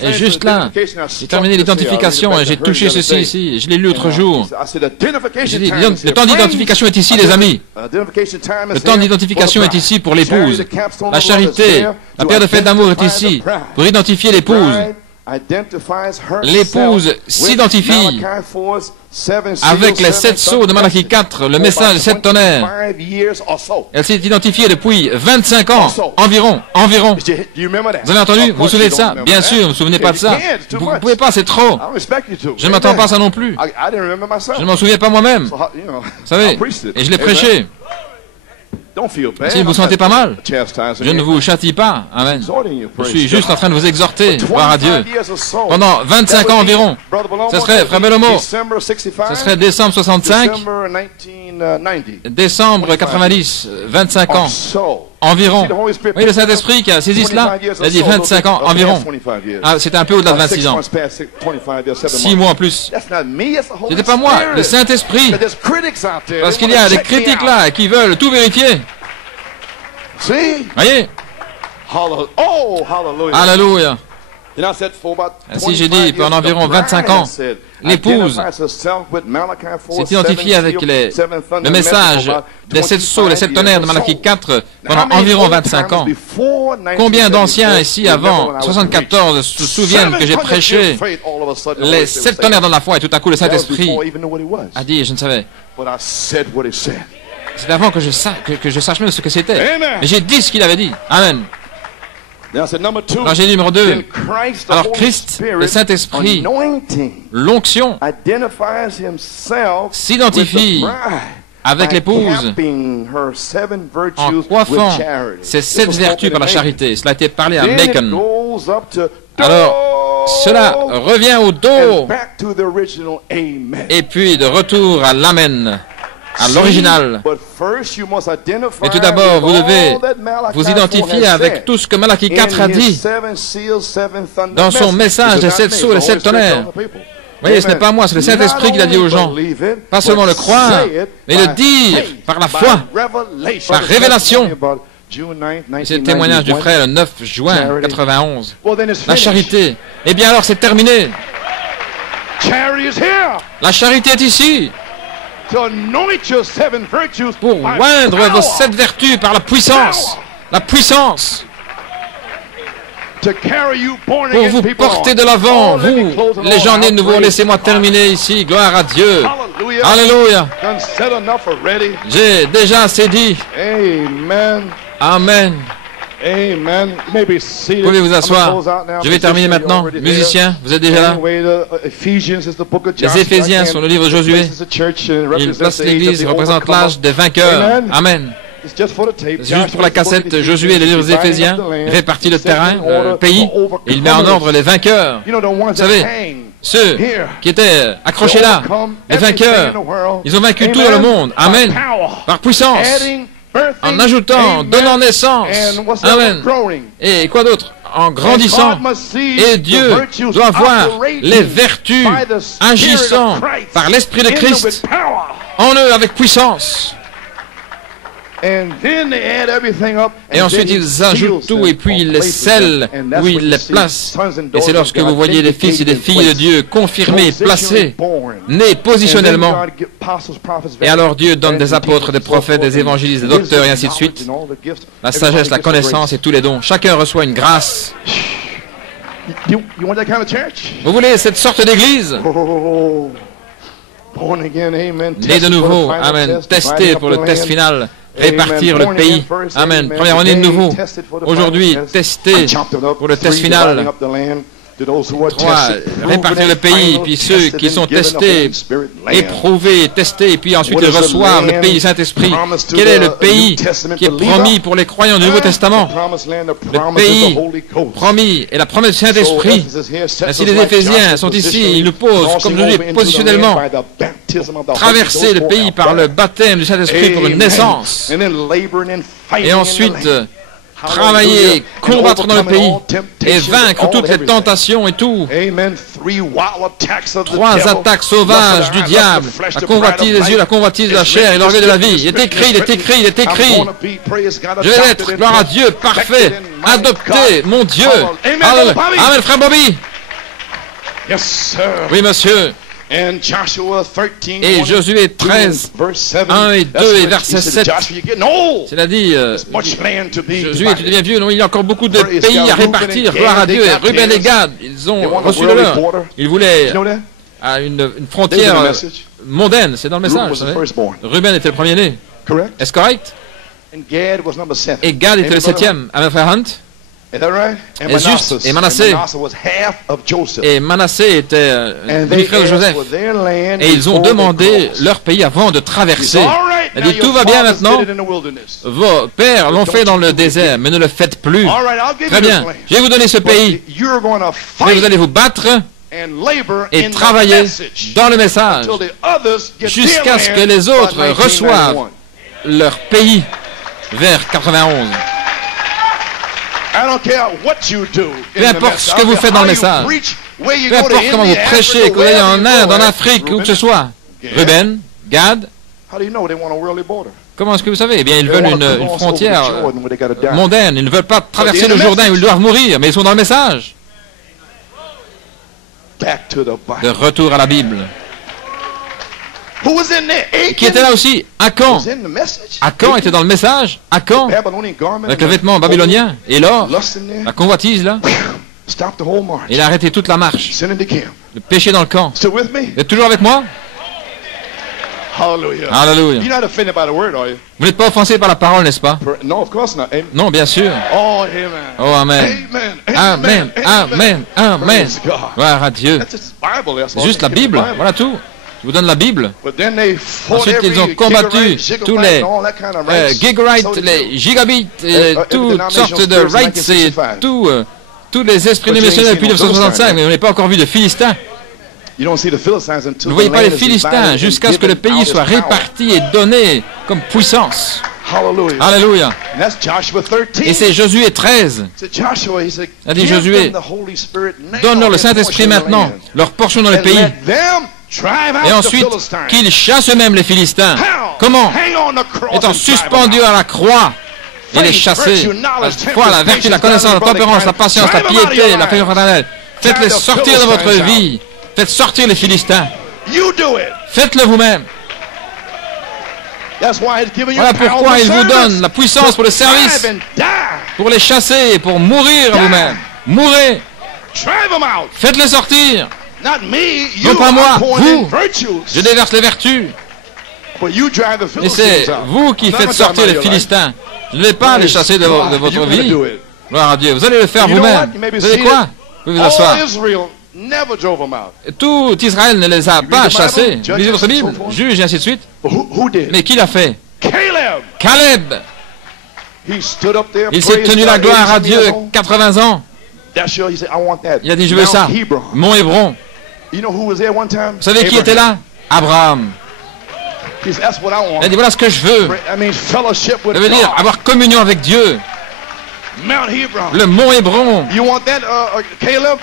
Et juste là, j'ai terminé l'identification et j'ai touché ceci ici. Je l'ai lu l'autre jour. J'ai dit, le temps d'identification est ici, les amis. Le temps d'identification est ici pour l'épouse. La charité, la pierre de fête d'amour est ici pour identifier l'épouse. L'épouse s'identifie avec les 7 sceaux de Malachie 4, le message des 7 tonnerres. Elle s'est identifiée depuis 25 ans, environ. Vous avez entendu? Vous vous souvenez de ça? Bien sûr, vous ne vous souvenez pas de ça. Vous ne pouvez pas, c'est trop. Je ne m'attends pas à ça non plus. Je ne m'en souviens pas moi-même. Vous savez, et je l'ai prêché. Si vous ne vous sentez pas mal, je ne vous châtie pas. Amen. Je suis juste en train de vous exhorter. Gloire à Dieu. Pendant 25 ans environ. Ce serait, frère Belomo, ce serait décembre 65, décembre 90, 25 ans. Environ. Oui, le Saint-Esprit qui a saisi cela, il a dit 25 ans environ. Ah, c'était un peu au-delà de 26 ans. 6 mois en plus. C'était pas moi, le Saint-Esprit. Parce qu'il y a des critiques là qui veulent tout vérifier. Voyez? Alléluia. Ainsi j'ai dit, pendant environ 25 ans, l'épouse s'est identifiée avec le message des 7 sceaux, les 7 tonnerres de Malachie 4 pendant environ 25 ans. Combien d'anciens ici avant 74 se souviennent que j'ai prêché les 7 tonnerres dans la foi et tout à coup le Saint-Esprit a dit, je ne savais. C'est avant que je sache même ce que c'était. Mais j'ai dit ce qu'il avait dit. Amen. L'angèle numéro 2. Alors Christ, le Saint-Esprit, l'onction, s'identifie avec l'épouse en coiffant ses 7 vertus par la charité. Cela a été parlé à Macon. Alors, cela revient au dos et puis de retour à l'Amen, à l'original. Mais tout d'abord, vous devez vous identifier avec tout ce que Malachie 4 a dit dans son message des 7 sceaux et les 7 tonnerres. Vous voyez, ce n'est pas moi, c'est le Saint-Esprit qui l'a dit aux gens. Pas seulement le croire, mais le dire par la foi, par révélation. C'est le témoignage du frère le 9 juin 91. La charité. Eh bien alors, c'est terminé. La charité est ici. Pour oindre vos 7 vertus par la puissance. La puissance. Pour vous porter de l'avant, vous, les gens nés de nouveau. Laissez-moi terminer ici. Gloire à Dieu. Alléluia. J'ai déjà assez dit. Amen. Vous pouvez vous asseoir. Je vais terminer maintenant. Musiciens, vous êtes déjà là? Les Éphésiens sont le livre de Josué. Ils placent l'Église, ils représentent l'âge des vainqueurs. Amen. Juste pour la cassette, Josué, le livre des Éphésiens, répartit le terrain, le pays, et il met en ordre les vainqueurs. Vous savez, ceux qui étaient accrochés là, les vainqueurs, ils ont vaincu tout dans le monde. Amen. Par puissance. En ajoutant, donnant naissance. Amen. Et quoi d'autre? En grandissant. Et Dieu doit voir les vertus agissant par l'Esprit de Christ en eux avec puissance. Et ensuite ils ajoutent tout et puis ils les scellent où ils les placent. Et c'est lorsque vous voyez des fils et des filles de Dieu confirmés, placés, nés positionnellement. Et alors Dieu donne des apôtres, des prophètes, des évangélistes, des docteurs et ainsi de suite. La sagesse, la connaissance et tous les dons. Chacun reçoit une grâce. Vous voulez cette sorte d'église? Né de nouveau, amen. Testé pour le test final. Répartir le pays. Amen. Premièrement, on est de nouveau. Aujourd'hui, testé pour le test final. 3. Répartir le pays, puis ceux qui sont testés, éprouvés, testés, et puis ensuite ils reçoivent le pays du Saint-Esprit. Quel est le pays qui est promis pour les croyants du Nouveau Testament? Le pays promis et la promesse du Saint-Esprit. Ainsi les Éphésiens sont ici, ils nous posent, comme je dis, positionnellement, traverser le pays par le baptême du Saint-Esprit pour une naissance. Et ensuite, travailler, combattre dans le pays et vaincre toutes les tentations et tout. 3 attaques sauvages du diable, la convoitise des yeux, la convoitise de la chair et l'orgueil de la vie. Il est écrit, il est écrit, il est écrit. Je vais être, gloire à Dieu, parfait, adopté, mon Dieu. Amen, frère Bobby. Oui, monsieur. Et Josué 13, 1 et 2 et verset 7, c'est-à-dire, Josué, tu deviens vieux, non, il y a encore beaucoup de pays à répartir, gloire à Dieu. Et Ruben et Gad, ils ont reçu le leur. Ils voulaient une frontière mondaine, c'est dans le message, vous savez. Ruben était le premier-né. Est-ce correct? Et Gad était le 7e. Amen, frère Hunt? Et juste, et Manassé était demi-frère de Joseph. Et ils ont demandé leur pays avant de traverser. Il a dit, tout va bien maintenant. Vos pères l'ont fait dans le désert, mais ne le faites plus. Très bien, je vais vous donner ce pays. Mais vous allez vous battre et travailler dans le message jusqu'à ce que les autres reçoivent leur pays vers 91. Peu importe ce que vous faites dans le message, peu importe comment vous prêchez, que vous allez en Inde, en Afrique, où que ce soit. Ruben, Gad, comment est-ce que vous savez? Eh bien, ils veulent une frontière mondaine. Ils ne veulent pas traverser le Jourdain où ils doivent mourir, mais ils sont dans le message. De retour à la Bible. Qui était là aussi? Akan. Akan était dans le message. Akan, avec le vêtement babylonien et l'or, la convoitise là. Il a arrêté toute la marche. Le péché dans le camp. Vous êtes toujours avec moi? Alléluia. Vous n'êtes pas offensé par la parole, n'est-ce pas? Non, bien sûr. Oh, amen. Amen, amen, amen. Gloire à Dieu. C'est juste la Bible, voilà tout. Je vous donne la Bible. Ensuite, ils ont combattu tous les gigarites, les gigabits, toutes sortes de rights et tous les esprits démissionnels depuis 1965, mais on n'a pas encore vu de Philistins. Vous ne voyez pas les Philistins jusqu'à ce que le pays soit réparti et donné comme puissance. Alléluia. Et c'est Josué 13. Il a dit Josué, donne-leur le Saint-Esprit maintenant, leur portion dans le pays. Et ensuite, qu'ils chassent eux-mêmes les Philistins. Comment? Étant suspendus à la croix et les chasser. La foi, la vertu, la connaissance, la tempérance, la patience, la piété, la faith fraternelle. Faites-les sortir de votre vie Faites sortir les Philistins. Faites-le vous-même. Voilà pourquoi il vous donne la puissance pour le service, pour les chasser et pour mourir vous-même. Mourrez. Faites-les sortir. Non pas moi, vous. Je déverse les vertus. Et c'est vous qui faites sortir les Philistins. Je ne vais pas les chasser de votre vie. Gloire à Dieu. Vous allez le faire vous-même. Vous savez quoi? Vous pouvez vous asseoir. Tout Israël ne les a pas chassés. Vous lisez votre Bible, juge et ainsi de suite. Mais qui l'a fait? Caleb. Il s'est tenu la gloire à Dieu 80 ans. Il a dit, je veux ça. Mont Hébron. Vous savez qui était là? Abraham. Il a dit, voilà ce que je veux. Ça veut dire avoir communion avec Dieu. Le mont Hébron.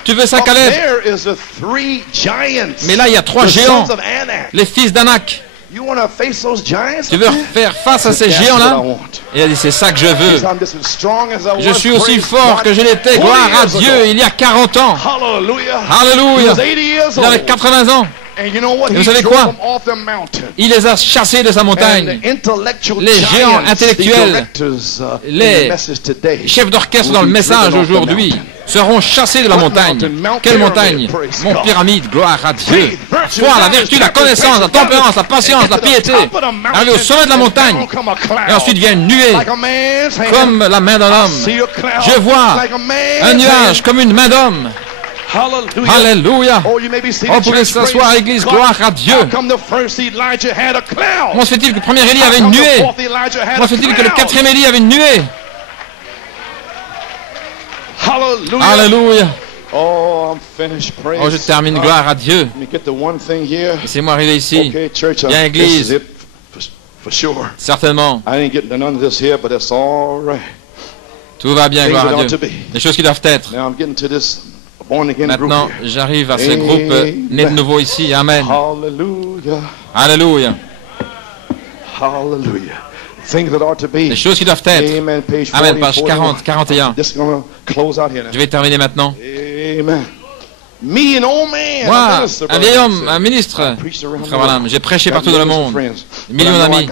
Tu veux ça, Caleb? Mais là, il y a 3 géants, les fils d'Anak. Tu veux faire face à ces géants-là? Et il a dit, c'est ça que je veux. Je suis aussi fort que je l'étais, gloire à Dieu, il y a 40 ans. Alléluia. Il avait 80 ans. Et vous savez quoi? Il les a chassés de sa montagne. Les géants intellectuels, les chefs d'orchestre dans le message aujourd'hui seront chassés de la montagne. Quelle montagne? Mont Pyramide, gloire à Dieu. La foi, la vertu, la connaissance, la tempérance, la patience, la piété. Arrivé au sommet de la montagne. Et ensuite vient une nuée, comme la main d'un homme. Je vois un nuage comme une main d'homme. Alléluia. On pouvait s'asseoir à l'église, gloire à Dieu. Comment se fait-il que le premier Élie avait une nuée? Comment se fait-il que le 4e Élie avait une nuée? Alléluia. Oh, je termine, gloire à Dieu. Laissez-moi arriver ici. Il y a une église. Certainement. Tout va bien, gloire à Dieu. Les choses qui doivent être. Maintenant, j'arrive à ce groupe né de nouveau ici. Amen. Alléluia. Les choses qui doivent être. Amen. Page 40, 41. Je vais terminer maintenant. Moi, un vieil homme, un ministre, j'ai prêché partout dans le monde, des millions d'amis,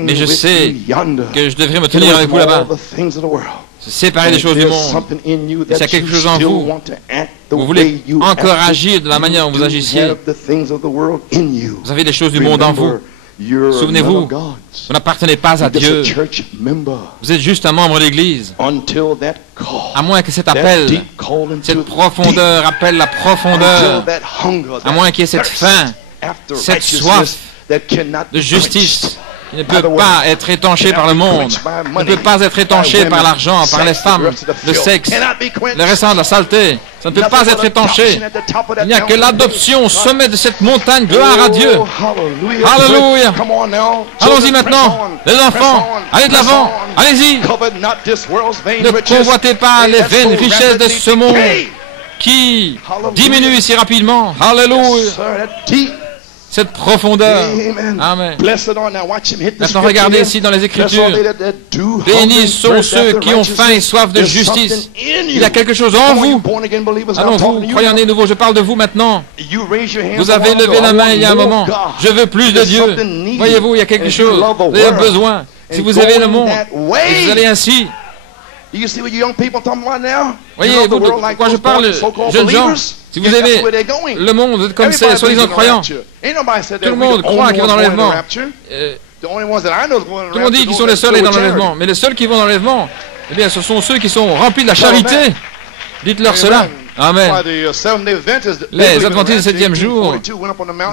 mais je sais que je devrais me tenir avec vous là-bas. Séparer des choses du monde. Et s'il y a quelque chose en vous, vous voulez encore agir de la manière dont vous agissiez. Vous avez des choses du monde en vous. Souvenez-vous, vous n'appartenez pas à Dieu. Vous êtes juste un membre de l'Église. À moins que cet appel, cette profondeur appelle la profondeur. À moins qu'il y ait cette faim, cette soif de justice qui ne peut pas être étanché par le monde, ne peut pas être étanché par l'argent, par les femmes, le sexe, le restant de la saleté. Ça ne peut pas être étanché. Il n'y a que l'adoption au sommet de cette montagne. Gloire à Dieu. Alléluia. Allons-y maintenant. Les enfants, allez de l'avant. Allez-y. Ne convoitez pas les vaines richesses de ce monde qui diminuent si rapidement. Alléluia. Cette profondeur. Amen. Maintenant, regardez ici dans les Écritures. Bénis sont ceux qui ont faim et soif de justice. Il y a quelque chose en vous. Allons, vous, croyez en nouveau, je parle de vous maintenant. Vous avez levé la main il y a un moment. Je veux plus de Dieu. Voyez-vous, il y a quelque chose. Vous avez besoin. Si vous avez le monde, et vous allez ainsi. Voyez-vous de quoi je parle, jeunes gens? Si vous aimez le monde, vous êtes comme ces soi-disant croyants. Tout le monde croit qu'ils vont dans l'enlèvement. Tout le monde dit qu'ils sont les seuls à aller dans l'enlèvement. Mais les seuls qui vont dans l'enlèvement, eh bien, ce sont ceux qui sont remplis de la charité. Dites-leur cela. Amen. Les Adventistes du 7e jour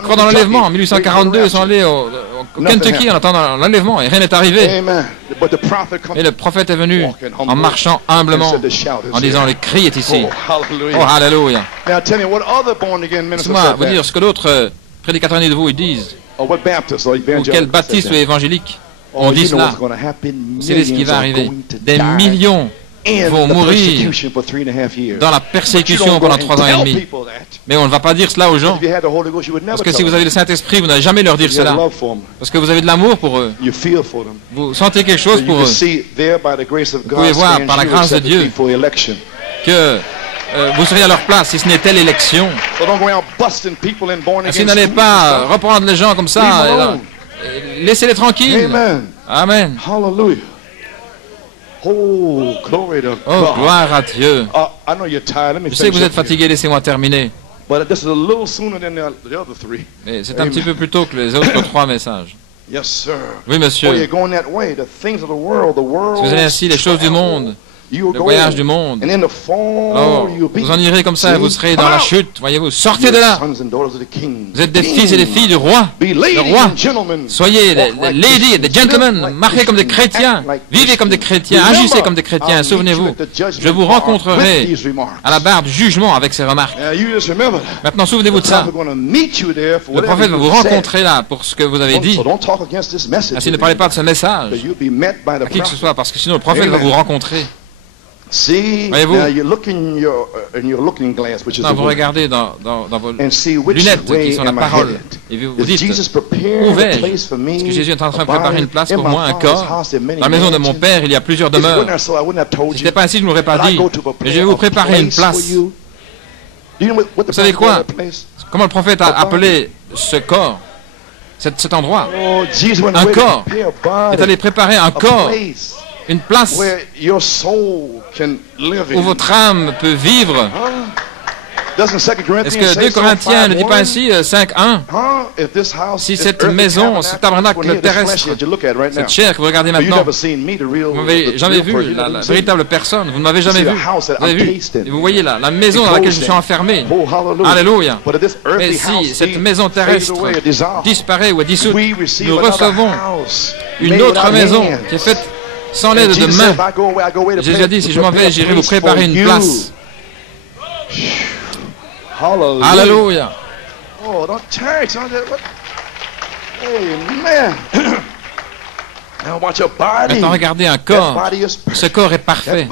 croient dans l'enlèvement. En 1842, ils sont allés au Kentucky en attendant l'enlèvement et rien n'est arrivé. Et le prophète est venu en marchant humblement, en disant, le cri est ici. Oh, alléluia. Laissez-moi vous dire ce que d'autres prédicateurs de vous ils disent. Ou quels baptistes ou évangéliques ont dit cela. C'est ce qui va arriver. Des millions vont mourir dans la persécution pendant 3 ans et demi. Mais on ne va pas dire cela aux gens. Parce que si vous avez le Saint-Esprit, vous n'allez jamais leur dire cela. Parce que vous avez de l'amour pour eux. Vous sentez quelque chose pour eux. Vous pouvez voir par la grâce de Dieu que vous seriez à leur place si ce n'était l'élection. Ainsi, n'allez pas reprendre les gens comme ça. Laissez-les tranquilles. Amen. Oh, gloire à Dieu. Je sais que vous êtes fatigués, laissez-moi terminer. Mais c'est un petit peu plus tôt que les autres 3 messages. Oui, monsieur. Si vous allez ainsi, les choses du monde, le voyage du monde, alors vous en irez comme ça et vous serez dans la chute. Voyez-vous, sortez de là. Vous êtes des fils et des filles du roi. Le roi. Soyez des ladies, des gentlemen, marqués comme des chrétiens. Vivez comme des chrétiens, agissez comme des chrétiens. Souvenez-vous, je vous rencontrerai à la barre du jugement avec ces remarques. Maintenant, souvenez-vous de ça. Le prophète va vous rencontrer là pour ce que vous avez dit. Ainsi, ne parlez pas de ce message à qui que ce soit, parce que sinon le prophète va vous rencontrer. Voyez-vous, vous regardez dans vos lunettes qui sont la parole et vous vous dites, où vais-je? Parce que Jésus est en train de préparer une place pour moi, un corps. Dans la maison de mon Père, il y a plusieurs demeures. Si ce n'était pas ainsi, je ne l'aurais pas dit. Mais je vais vous préparer une place. Vous savez quoi? Comment le prophète a appelé ce corps, cet endroit? Un corps. Il est allé préparer un corps. Une place où votre âme peut vivre. Est-ce que 2 Corinthiens ne dit pas ainsi, 5.1? Si cette maison, ce tabernacle terrestre, cette chair que vous regardez maintenant, vous n'avez jamais vu la véritable personne, vous ne m'avez jamais vu. Vous avez vu? Et vous voyez là, la maison dans laquelle je suis enfermé. Alléluia. Mais si cette maison terrestre disparaît ou est dissoute, nous recevons une autre maison qui est faite sans l'aide de main. Jésus a dit, si je m'en vais, j'irai vous préparer une place. Alléluia. Maintenant, regardez un corps. Ce corps est parfait.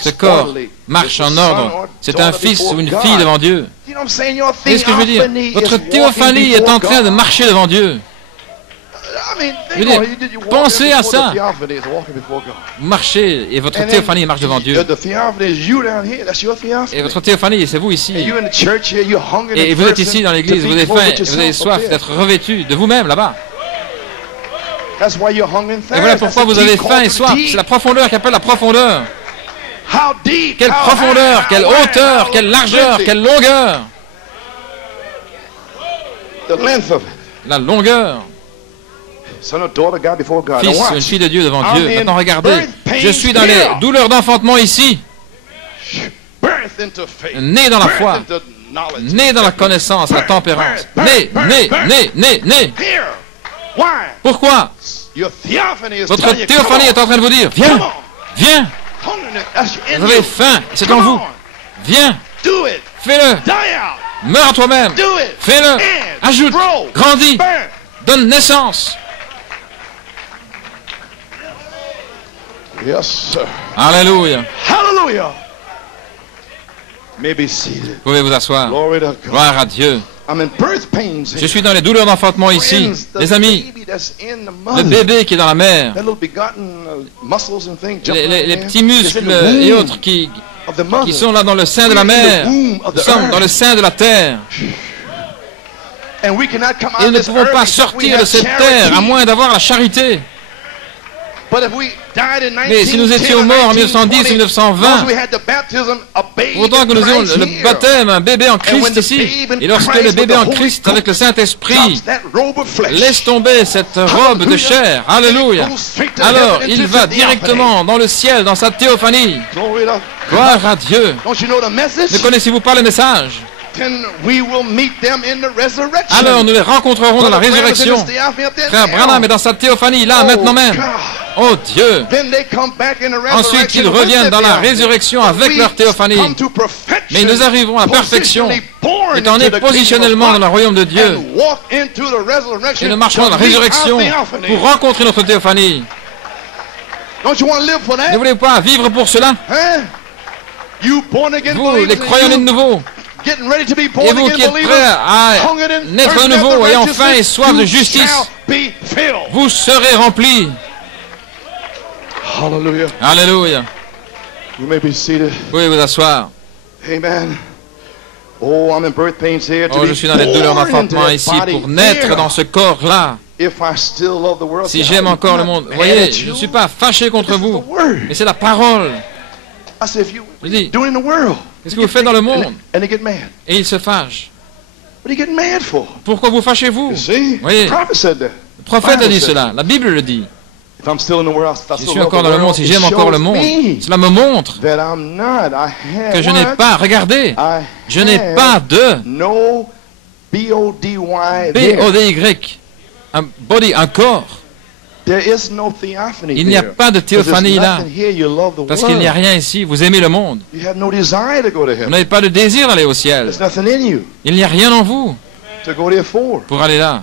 Ce corps marche en ordre. C'est un fils ou une fille devant Dieu. C'est ce que je veux dire. Votre théophanie est en train de marcher devant Dieu. Je veux dire, pensez à ça. Vous marchez et votre théophanie marche devant Dieu. Et votre théophanie, c'est vous ici. Et vous êtes ici dans l'église, vous avez faim, vous avez soif d'être revêtu de vous-même là-bas. Et voilà pourquoi vous avez faim et soif. C'est la profondeur qui appelle la profondeur. Quelle profondeur, quelle hauteur, quelle largeur, quelle longueur. La longueur. Fils ou une fille de Dieu devant Dieu. Maintenant regardez, je suis dans les douleurs d'enfantement ici. Né dans la foi, né dans la connaissance, la tempérance. Né. Pourquoi? Votre théophanie est en train de vous dire, viens. Vous avez faim, c'est en vous. Viens, fais-le. Meurs à toi-même. Fais-le. Ajoute, grandis, donne naissance. Alléluia. Vous pouvez vous asseoir. Gloire à Dieu. Je suis dans les douleurs d'enfantement ici. Les amis, le bébé qui est dans la mer, les petits muscles et autres qui sont là dans le sein de la mer, nous sommes dans le sein de la terre. Et nous ne pouvons pas sortir de cette terre à moins d'avoir la charité. Mais si nous étions morts en 1910 ou 1920, pourtant que nous ayons le baptême, un bébé en Christ ici, et lorsque le bébé en Christ avec le Saint-Esprit laisse tomber cette robe de chair, alléluia, alors il va directement dans le ciel, dans sa théophanie. Gloire à Dieu. Ne connaissez-vous pas le message? Alors nous les rencontrerons dans la résurrection. Frère Branham est dans sa théophanie, là, maintenant même. Oh Dieu! Ensuite, ils reviennent dans la résurrection avec leur théophanie. Mais nous arriverons à la perfection, étant nés positionnellement dans le royaume de Dieu. Et nous marcherons dans la résurrection pour rencontrer notre théophanie. Ne voulez-vous pas vivre pour cela? Vous, les croyants de nouveau, et vous qui êtes prêts à naître de nouveau, ayant faim et soif de justice, vous serez remplis. Alléluia. Vous pouvez vous asseoir. Amen. Oh, I'm in birth pains here. Oh, je suis dans les douleurs d'enfantement ici pour naître dans ce corps-là. Si j'aime encore le monde, voyez, je ne suis pas fâché contre vous, mais c'est la parole. Je dis, qu'est-ce que vous faites dans le monde? Et ils se fâchent. Pourquoi vous fâchez-vous? Voyez, le prophète a dit cela, la Bible le dit. Si je suis encore dans le monde, si j'aime encore le monde, cela me montre que je n'ai pas, regardez, je n'ai pas de B-O-D-Y, un body, un corps. Il n'y a pas de théophanie là, parce qu'il n'y a rien ici, vous aimez le monde. Vous n'avez pas de désir d'aller au ciel. Il n'y a rien en vous pour aller là.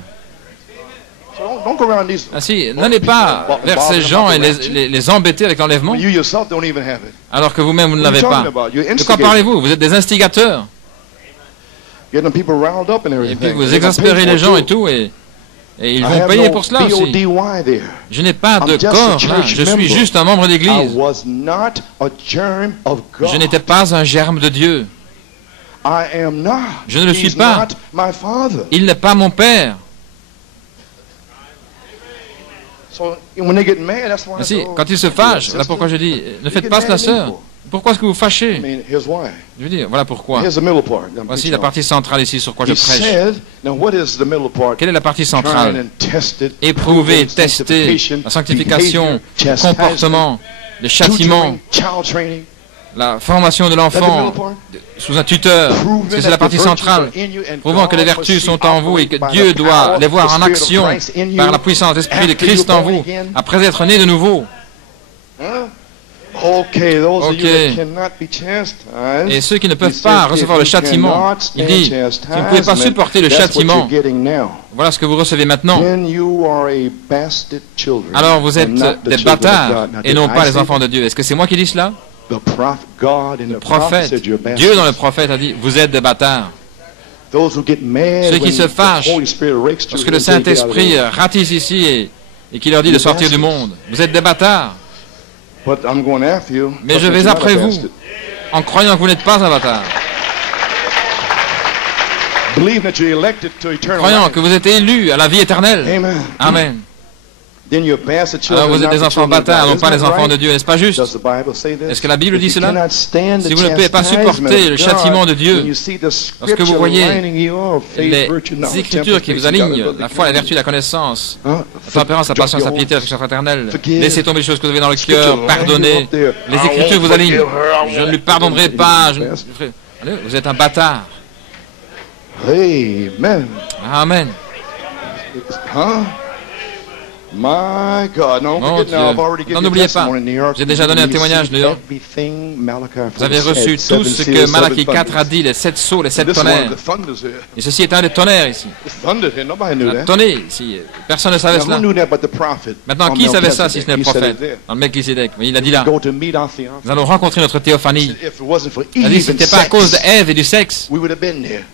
Ainsi, n'allez pas vers ces gens et les embêter avec l'enlèvement, alors que vous-même vous ne l'avez pas. De quoi parlez-vous? Vous êtes des instigateurs. Et puis vous exaspérez les gens et tout, et ils vont payer pour cela aussi. Je n'ai pas de corps là, je suis juste un membre d'église. Je n'étais pas un germe de Dieu. Je ne le suis pas. Il n'est pas mon père. Ainsi, quand ils se fâchent, voilà pourquoi je dis, ne faites pas cela, sœur. Pourquoi est-ce que vous fâchez? Je veux dire, voilà pourquoi. Voici la partie centrale ici sur quoi je prêche. Quelle est la partie centrale? Éprouver, tester, la sanctification, le comportement, le châtiment, la formation de l'enfant sous un tuteur. C'est la partie centrale. Prouvant que les vertus sont en vous et que Dieu doit les voir en action par la puissance de l'Esprit de Christ en vous, après être né de nouveau. Ok. Et ceux qui ne peuvent pas recevoir le châtiment, il dit, si vous ne pouvez pas supporter le châtiment, voilà ce que vous recevez maintenant. Alors vous êtes des bâtards et non pas les enfants de Dieu. Est-ce que c'est moi qui dis cela? Le prophète, Dieu dans le prophète a dit, vous êtes des bâtards. Ceux qui se fâchent lorsque le Saint-Esprit ratisse ici et qui leur dit de sortir du monde, vous êtes des bâtards. Mais je vais après vous, en croyant que vous n'êtes pas un bâtard. Croyant que vous êtes élus à la vie éternelle. Amen. Alors vous êtes des enfants bâtards, non pas les enfants de Dieu, n'est-ce pas juste? Est-ce que la Bible dit cela? Si vous ne pouvez pas supporter le châtiment de Dieu, lorsque vous voyez les Écritures qui vous alignent, la foi, la vertu, la connaissance, la tempérance, la patience, la piété, la affection fraternelle, laissez tomber les choses que vous avez dans le cœur, pardonnez, les Écritures vous alignent, je ne lui pardonnerai pas, allez, vous êtes un bâtard. Amen. My God. Mon Dieu. Non, n'oubliez pas, j'ai déjà donné un témoignage de New York. Vous avez reçu tout ce que Malachie 4 a dit, les 7 sceaux, les 7 tonnerres. Et ceci est un des tonnerres ici. Un tonnerre ici. Personne ne savait cela. Maintenant, qui savait ça si ce n'est le prophète? Dans le Melchisédek. Il a dit là, nous allons rencontrer notre théophanie. Il a dit, ce n'était pas à cause d'Ève et du sexe.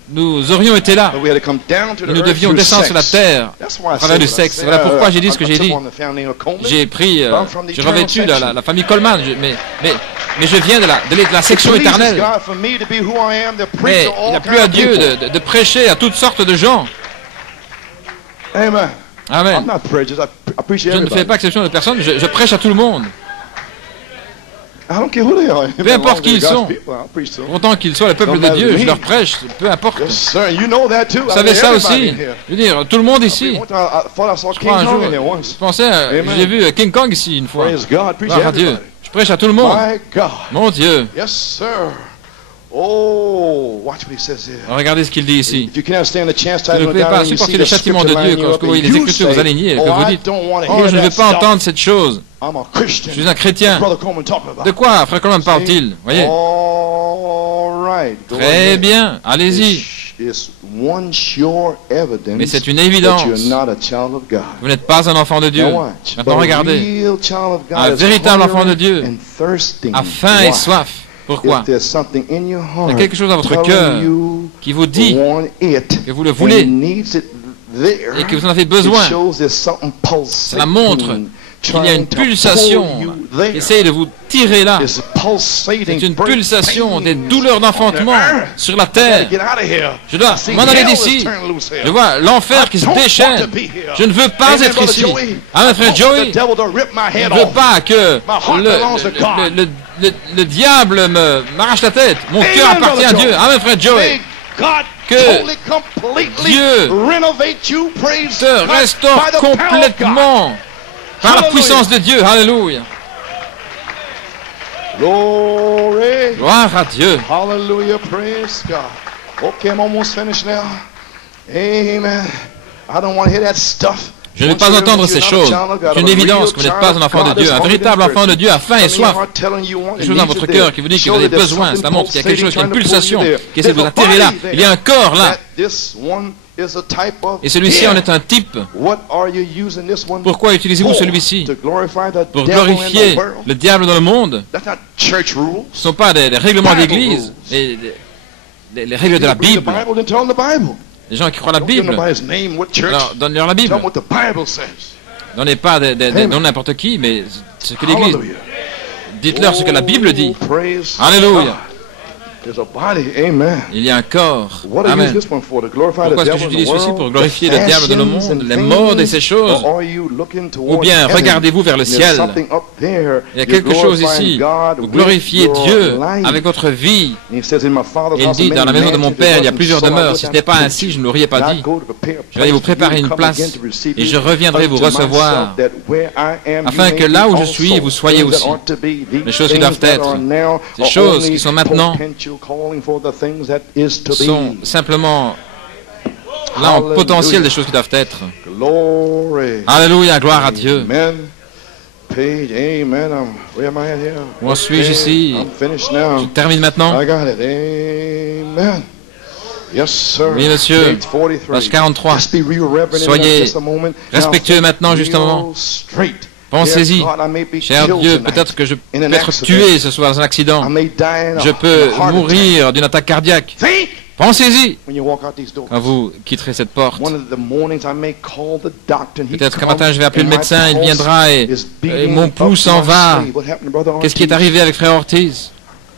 Nous aurions été là. Et nous devions descendre sur la terre à travers du sexe. Voilà pourquoi j'ai dit ce que j'ai dit. J'ai pris, j'ai revêtu la famille Coleman, mais je viens de la section éternelle. Mais il n'a plus à Dieu de prêcher à toutes sortes de gens. Amen. Je ne fais pas exception de personne, je prêche à tout le monde. Peu importe qui ils sont, autant qu'ils soient le peuple de Dieu, je leur prêche, peu importe. Vous savez ça aussi? Je veux dire, tout le monde ici. Je crois un jour, je pensais, j'ai vu King Kong ici une fois. Gloire à Dieu. Je prêche à tout le monde. Mon Dieu. Regardez ce qu'il dit ici. Vous ne pouvez pas supporter le châtiment de Dieu quand vous voyez les Écritures vous aligner et que vous dites, oh, je ne veux pas entendre cette chose. Je suis un chrétien. De quoi Frère Coleman parle-t-il? Voyez. Très bien, allez-y. Mais c'est une évidence. Vous n'êtes pas un enfant de Dieu. Maintenant regardez. Un véritable enfant de Dieu a faim et soif. Pourquoi? Il y a quelque chose dans votre cœur qui vous dit que vous le voulez et que vous en avez besoin. Cela montre Il y a une pulsation qui essaye de vous tirer là. C'est une pulsation des douleurs d'enfantement sur la terre. Je dois m'en aller d'ici. Je vois l'enfer qui se déchaîne. Je ne veux pas être ici. Amen, frère Joey. Je ne veux pas que le diable m'arrache la tête. Mon cœur appartient à Dieu. Amen, frère Joey. Que Dieu te restaure complètement par la puissance de Dieu. Alléluia. Gloire à Dieu. Hallelujah. Praise God. Okay, I'm almost finished now. Amen. I don't want to hear that stuff. Je ne veux pas entendre ces choses. C'est une évidence que vous n'êtes pas un enfant de Dieu. Un véritable enfant de Dieu a faim et soif. Quelque chose dans votre cœur qui vous dit que vous avez besoin. Cela montre qu'il y a quelque chose, qu'il y a une pulsation qui essaie de vous attirer là. Il y a un corps là. Et celui-ci en est un type. Pourquoi utilisez-vous celui-ci? Pour glorifier le diable dans le monde. Ce ne sont pas des règlements d'église, les règles de la Bible. Les gens qui croient la Bible, alors donne-leur la Bible. Donnez pas non n'importe qui, mais ce que l'Église. Dites-leur ce que la Bible dit. Alléluia. Il y a un corps. Amen. Pourquoi est-ce que j'utilise ceci? Pour glorifier le diable dans le monde, les modes et ces choses? Ou bien regardez-vous vers le ciel. Il y a quelque chose ici. Vous glorifiez Dieu avec votre vie. Il dit, dans la maison de mon Père, il y a plusieurs demeures. Si ce n'est pas ainsi, je ne l'aurais pas dit. Je vais aller vous préparer une place et je reviendrai vous recevoir, afin que là où je suis, vous soyez aussi. Les choses qui doivent être, ces choses qui sont maintenant, sont simplement là en potentiel des choses qui doivent être. Alléluia, gloire à Dieu. Où en suis-je ici? Je termine maintenant. Oui, monsieur. Page 43. Soyez respectueux maintenant, juste un moment. Pensez-y, cher Dieu, peut-être que je peux être tué ce soir dans un accident. Je peux mourir d'une attaque cardiaque. Pensez-y quand vous quitterez cette porte. Peut-être qu'un matin je vais appeler le médecin, il viendra et mon pouls s'en va. Qu'est-ce qui est arrivé avec frère Ortiz?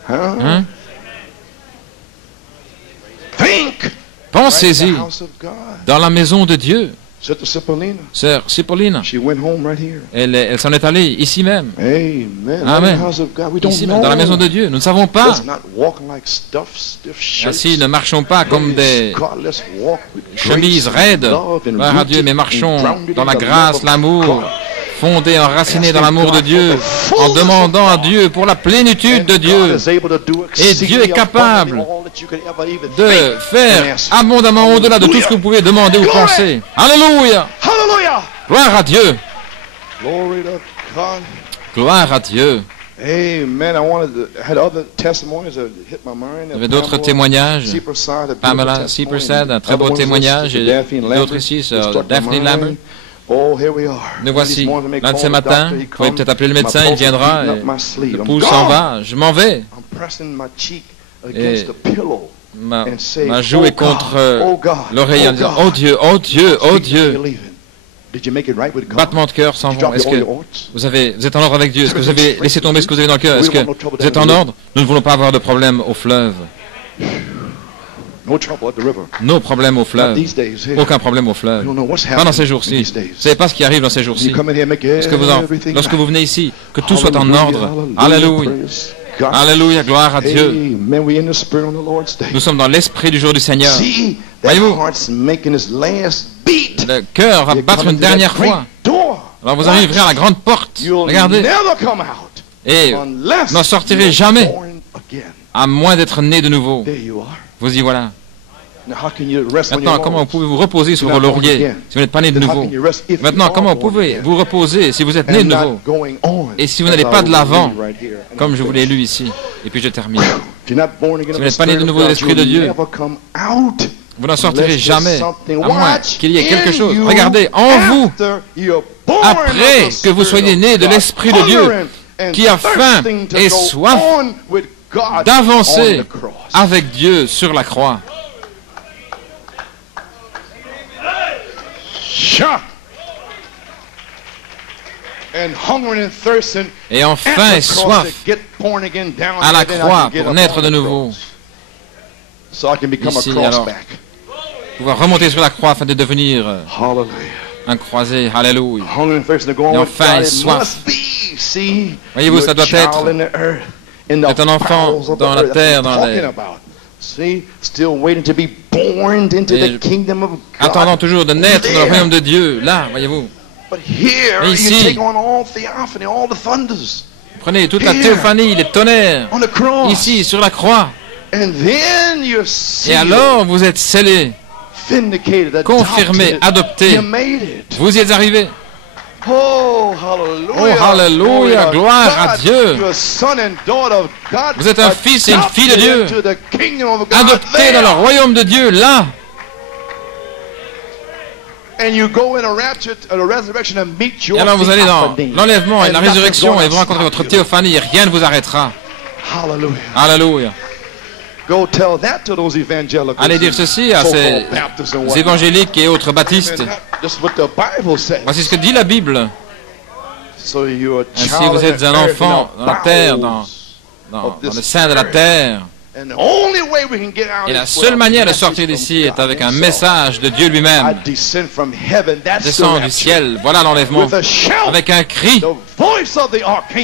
Hein? Pensez-y, dans la maison de Dieu. Sœur Cipollina, elle s'en est allée ici même. Amen. Ici même, dans la maison de Dieu. Nous ne savons pas. Ainsi, ne marchons pas comme des chemises raides. Gloire à Dieu, mais marchons dans la grâce, l'amour, fondés, enracinés dans l'amour de Dieu, en demandant à Dieu pour la plénitude de Dieu. Et Dieu est capable de faire abondamment au-delà de tout ce que vous pouvez demander ou penser. Alléluia! Gloire à Dieu! Gloire à Dieu! J'avais d'autres témoignages. Pamela Seepersad, un très beau témoignage, et d'autres ici, sur Daphne Lambert. Nous voici. L'un de ces matins, vous pouvez peut-être appeler le médecin, il viendra, et le pouls s'en va, je m'en vais. Et ma joue est contre l'oreille en disant, oh Dieu, oh Dieu, oh Dieu. Battement de cœur s'en vont. Est-ce que vous êtes en ordre avec Dieu? Est-ce que vous avez laissé tomber ce que vous avez dans le cœur? Est-ce que vous êtes en ordre? Nous ne voulons pas avoir de problème au fleuve. Nos problèmes au fleuve. Aucun problème au fleuve. Pas dans ces jours-ci. Vous ne savez pas ce qui arrive dans ces jours-ci. Lorsque vous venez ici, que tout soit en ordre. Alléluia. Alléluia, gloire à Dieu. Nous sommes dans l'esprit du jour du Seigneur. Voyez-vous, le cœur va battre une dernière fois. Alors vous arriverez à la grande porte. Regardez. Et vous n'en sortirez jamais, à moins d'être né de nouveau. Vous y voilà. Maintenant, comment pouvez-vous reposer sur vos lauriers si vous n'êtes pas né de nouveau? Maintenant, comment pouvez-vous reposer si vous êtes né de nouveau et si vous n'allez pas de l'avant, comme je vous l'ai lu ici? Et puis je termine. Si vous n'êtes pas né de nouveau de l'Esprit de Dieu, vous n'en sortirez jamais, à moins qu'il y ait quelque chose. Regardez, en vous, après que vous soyez né de l'Esprit de Dieu, qui a faim et soif d'avancer avec Dieu sur la croix. et en faim et soif à la croix pour naître de nouveau. Ici, alors, pouvoir remonter sur la croix afin de devenir un croisé. Alléluia. Et en faim et soif. Voyez-vous, ça doit être un enfant dans la terre, dans l'air. Attendant toujours de naître dans le royaume de Dieu. Là, voyez-vous. Et ici, prenez toute la théophanie, les tonnerres, ici, sur la croix. Et alors, vous êtes scellés, confirmés, adoptés. Vous y êtes arrivés. Oh, hallelujah, gloire à Dieu. Vous êtes un fils et une fille de Dieu, adoptés dans le royaume de Dieu, là. Et alors vous allez dans l'enlèvement et la résurrection et vous rencontrez votre théophanie et rien ne vous arrêtera. Alléluia. Allez dire ceci à ces évangéliques et autres baptistes. Voici ce que dit la Bible. Ainsi vous êtes un enfant dans la terre, dans le sein de la terre. Et la seule manière de sortir d'ici est avec un message de Dieu lui-même. Descend du ciel, voilà l'enlèvement, avec un cri,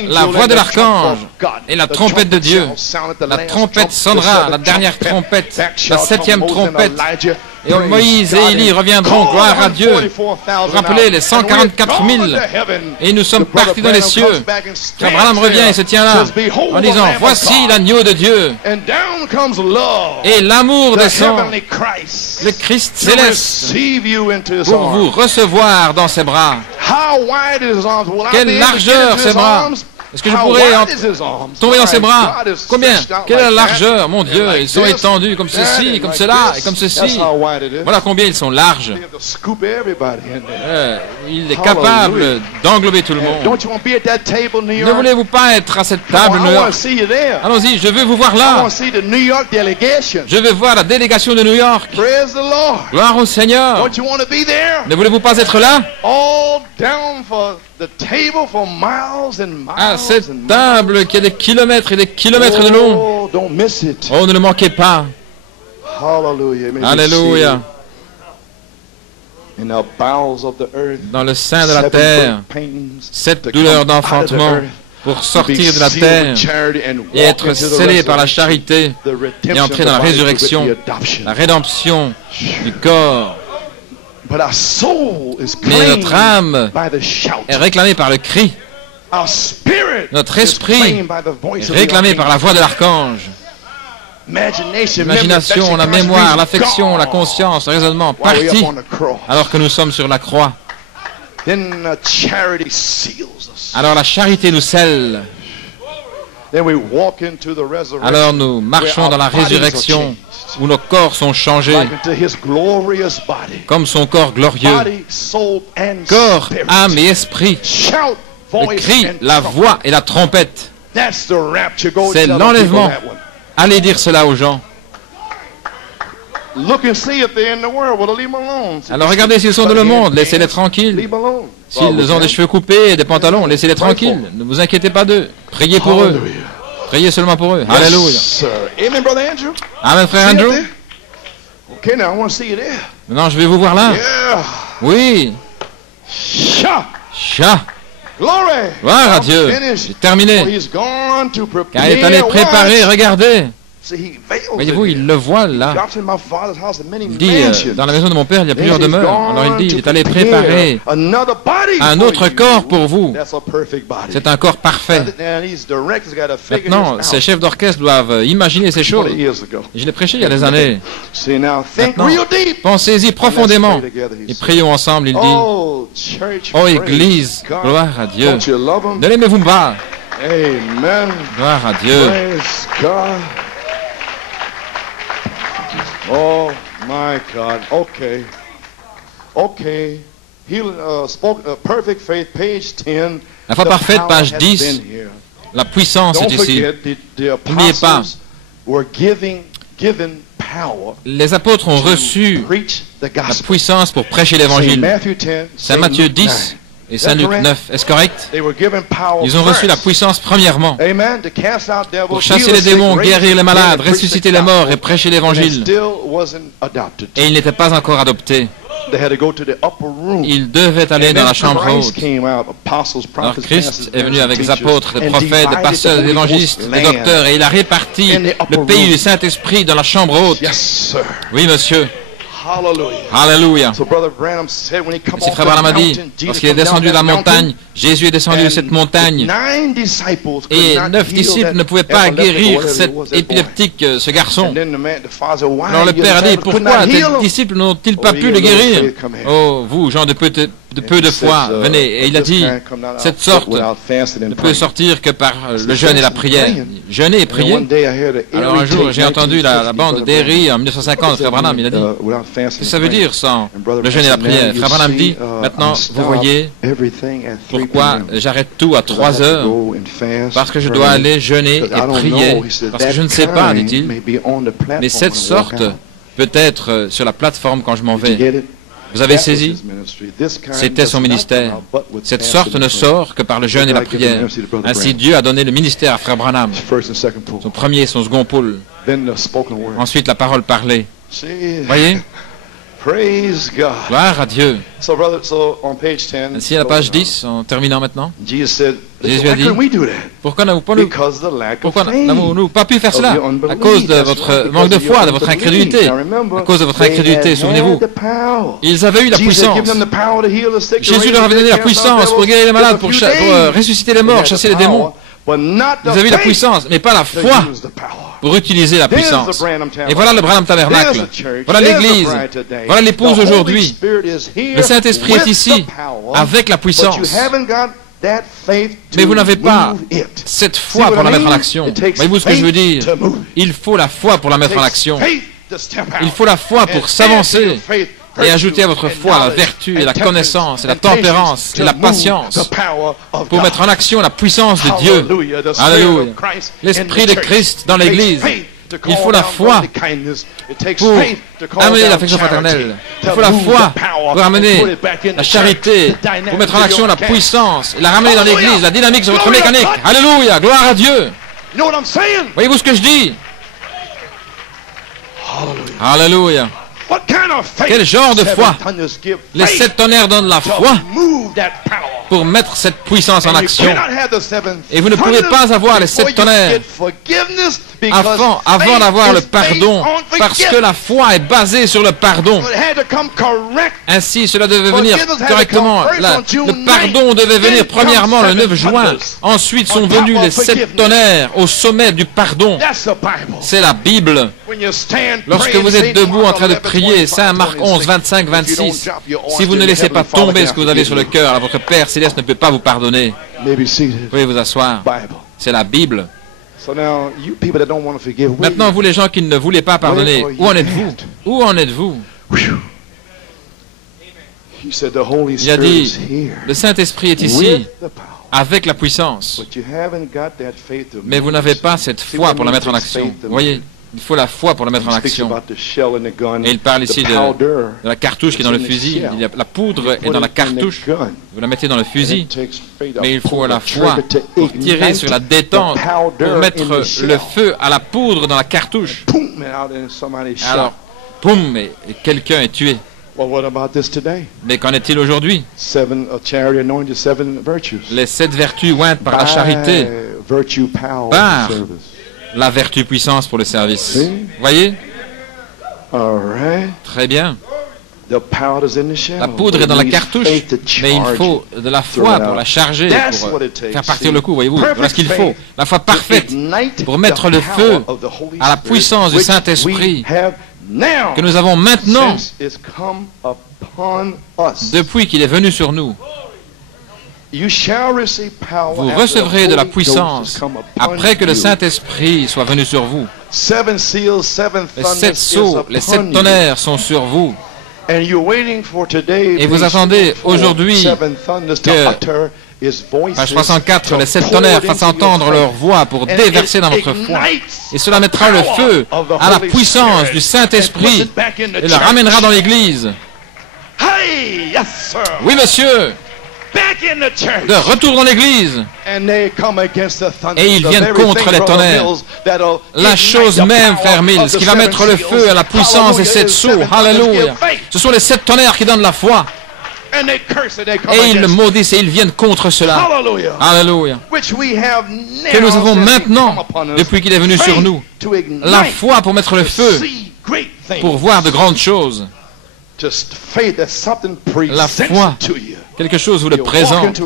la voix de l'archange et la trompette de Dieu. La trompette sonnera, la dernière trompette, la 7e trompette. Et Moïse et Élie reviendront, gloire à Dieu. Vous rappelez les 144 000. Et nous sommes partis dans les cieux. Abraham revient et se tient là en disant, voici l'agneau de Dieu. Et l'amour descend, le Christ céleste, pour vous recevoir dans ses bras. Quelle largeur ses bras! Est-ce que je pourrais tomber dans ses bras? Combien? Quelle est la largeur? Mon Dieu, ils sont étendus comme ceci, comme cela et comme ceci. Voilà combien ils sont larges. Il est capable d'englober tout le monde. Ne voulez-vous pas être à cette table, New York? Allons-y, je veux vous voir là. Je veux voir la délégation de New York. Gloire au Seigneur. Ne voulez-vous pas être là? À cette table qui a des kilomètres et des kilomètres de long. Oh, ne le manquez pas. Alléluia. Dans le sein de la terre, cette douleur d'enfantement pour sortir de la terre et être scellé par la charité et entrer dans la résurrection, la rédemption du corps. Mais notre âme est réclamée par le cri. Notre esprit est réclamé par la voix de l'archange. L'imagination, la mémoire, l'affection, la conscience, le raisonnement, partis alors que nous sommes sur la croix. Alors la charité nous scelle. Alors nous marchons dans la résurrection où nos corps sont changés comme son corps glorieux. Corps, âme et esprit. Le cri, la voix et la trompette. C'est l'enlèvement. Allez dire cela aux gens. Alors regardez s'ils sont dans le monde, laissez-les tranquilles. S'ils ont des cheveux coupés et des pantalons, laissez-les tranquilles. Ne vous inquiétez pas d'eux. Priez pour eux. Priez seulement pour eux. Alléluia. Amen, frère Andrew. Maintenant, je vais vous voir là. Oui. Chat. Gloire à Dieu. J'ai terminé. Car il est allé préparer, regardez. Voyez-vous, il le voit là. Il dit, dans la maison de mon père, il y a plusieurs demeures. Alors il dit, il est allé préparer un autre corps pour vous. C'est un corps parfait. Maintenant, ces chefs d'orchestre doivent imaginer ces choses. Je l'ai prêché il y a des années. Maintenant, pensez-y profondément. Et prions ensemble, il dit, oh Église, gloire à Dieu. Ne l'aimez-vous pas? Gloire à Dieu. Oh my God. Okay. He spoke perfect faith, page 10. La foi parfaite, page 10. La puissance est ici. N'oubliez pas. Les apôtres ont reçu la puissance pour prêcher l'évangile. Saint Matthieu 10. et Saint-Luc 9. Est-ce correct? Ils ont reçu la puissance premièrement pour chasser les démons, guérir les malades, ressusciter les morts et prêcher l'évangile. Et ils n'étaient pas encore adoptés. Ils devaient aller dans la chambre haute. Alors Christ est venu avec des apôtres, des prophètes, des pasteurs, des évangélistes, des docteurs, et il a réparti le pays du Saint-Esprit dans la chambre haute. Oui, monsieur. Alléluia. Si Frère Branham a dit, lorsqu'il est descendu de la montagne, Jésus est descendu de cette montagne, et 9 disciples ne pouvaient pas guérir cet épileptique, ce garçon. Alors le Père a dit, pourquoi tes disciples n'ont-ils pas pu le guérir? Oh, vous, gens de peu de foi, venez. Et il a dit, cette sorte ne peut sortir que par le jeûne et la prière. Jeûner et prier. Alors un jour, j'ai entendu la bande d'Erie en 1950, Frère Branham, il a dit, qu'est-ce que ça veut dire sans le jeûne et la prière? Frère Branham dit, maintenant, vous voyez pourquoi j'arrête tout à 3 heures, parce que je dois aller jeûner et prier, parce que je ne sais pas, dit-il, mais cette sorte peut être sur la plateforme quand je m'en vais. Vous avez saisi? C'était son ministère. Cette sorte ne sort que par le jeûne et la prière. Ainsi, Dieu a donné le ministère à Frère Branham. Son premier et son second pôle. Ensuite, la parole parlée. Voyez? Gloire à Dieu. Ainsi, à la page 10, en terminant maintenant, Jésus a dit, pourquoi n'avons-nous pas pu faire cela? À cause de votre manque de foi, de votre incrédulité. À cause de votre incrédulité, souvenez-vous. Ils avaient eu la puissance. Jésus leur avait donné la puissance pour guérir les malades, pour ressusciter les morts, chasser les démons. Ils avaient eu la puissance, mais pas la foi pour utiliser la puissance. Et voilà le Branham Tabernacle. Voilà l'Église. Voilà l'épouse aujourd'hui. Le Saint-Esprit est ici, avec la puissance. Mais vous n'avez pas cette foi pour la mettre en action. Voyez-vous ce que je veux dire? Il faut la foi pour la mettre en action. Il faut la foi pour s'avancer. Et ajouter à votre foi la vertu et la connaissance et la tempérance et la patience pour mettre en action la puissance de Dieu. Alléluia. L'Esprit de Christ dans l'Église. Il faut la foi pour amener l'affection fraternelle. Il faut la foi pour amener la charité, pour mettre en action la puissance et la ramener dans l'Église, la dynamique sur votre mécanique. Alléluia. Gloire à Dieu. Voyez-vous ce que je dis? Alléluia. Quel genre de foi? Les 7 tonnerres donnent la foi pour mettre cette puissance en action. Et vous ne pouvez pas avoir les 7 tonnerres avant d'avoir le pardon, parce que la foi est basée sur le pardon. Ainsi, cela devait venir correctement. Le pardon devait venir premièrement le 9 juin. Ensuite sont venus les 7 tonnerres au sommet du pardon. C'est la Bible. Lorsque vous êtes debout en train de prier, Saint Marc 11, 25, 26, si vous ne laissez pas tomber ce que vous avez sur le cœur, alors votre Père Céleste ne peut pas vous pardonner. Vous pouvez vous asseoir. C'est la Bible. Maintenant, vous les gens qui ne voulez pas pardonner, où en êtes-vous? Où en êtes-vous? Il a dit, le Saint-Esprit est ici, avec la puissance. Mais vous n'avez pas cette foi pour la mettre en action. Vous voyez? Il faut la foi pour la mettre en action. Et il parle ici de la cartouche qui est dans le fusil. La poudre est dans la cartouche. Vous la mettez dans le fusil. Mais il faut la foi pour tirer sur la détente, pour mettre le feu à la poudre dans la cartouche. Alors, poum, et quelqu'un est tué. Mais qu'en est-il aujourd'hui? Les 7 vertus ointes par la charité, par la vertu puissance pour le service. Voyez? Très bien. La poudre est dans la cartouche, mais il faut de la foi pour la charger, pour faire partir le coup, voyez-vous. Voilà ce qu'il faut. La foi parfaite pour mettre le feu à la puissance du Saint-Esprit que nous avons maintenant depuis qu'il est venu sur nous. Vous recevrez de la puissance après que le Saint-Esprit soit venu sur vous. Les 7 sceaux, les 7 tonnerres sont sur vous. Et vous attendez aujourd'hui que, page 64, les 7 tonnerres fassent entendre leur voix pour déverser dans votre foi. Et cela mettra le feu à la puissance du Saint-Esprit et le ramènera dans l'Église. Oui, monsieur. de retour dans l'église. Et ils viennent contre les tonnerres. La chose même, frère Mills, qui va mettre le feu à la puissance des 7 sceaux. Alléluia. Ce sont les 7 tonnerres qui donnent la foi. Et ils le maudissent et ils viennent contre cela. Alléluia. Que nous avons maintenant, depuis qu'il est venu sur nous, la foi pour mettre le feu, pour voir de grandes choses. La foi, quelque chose vous le présente.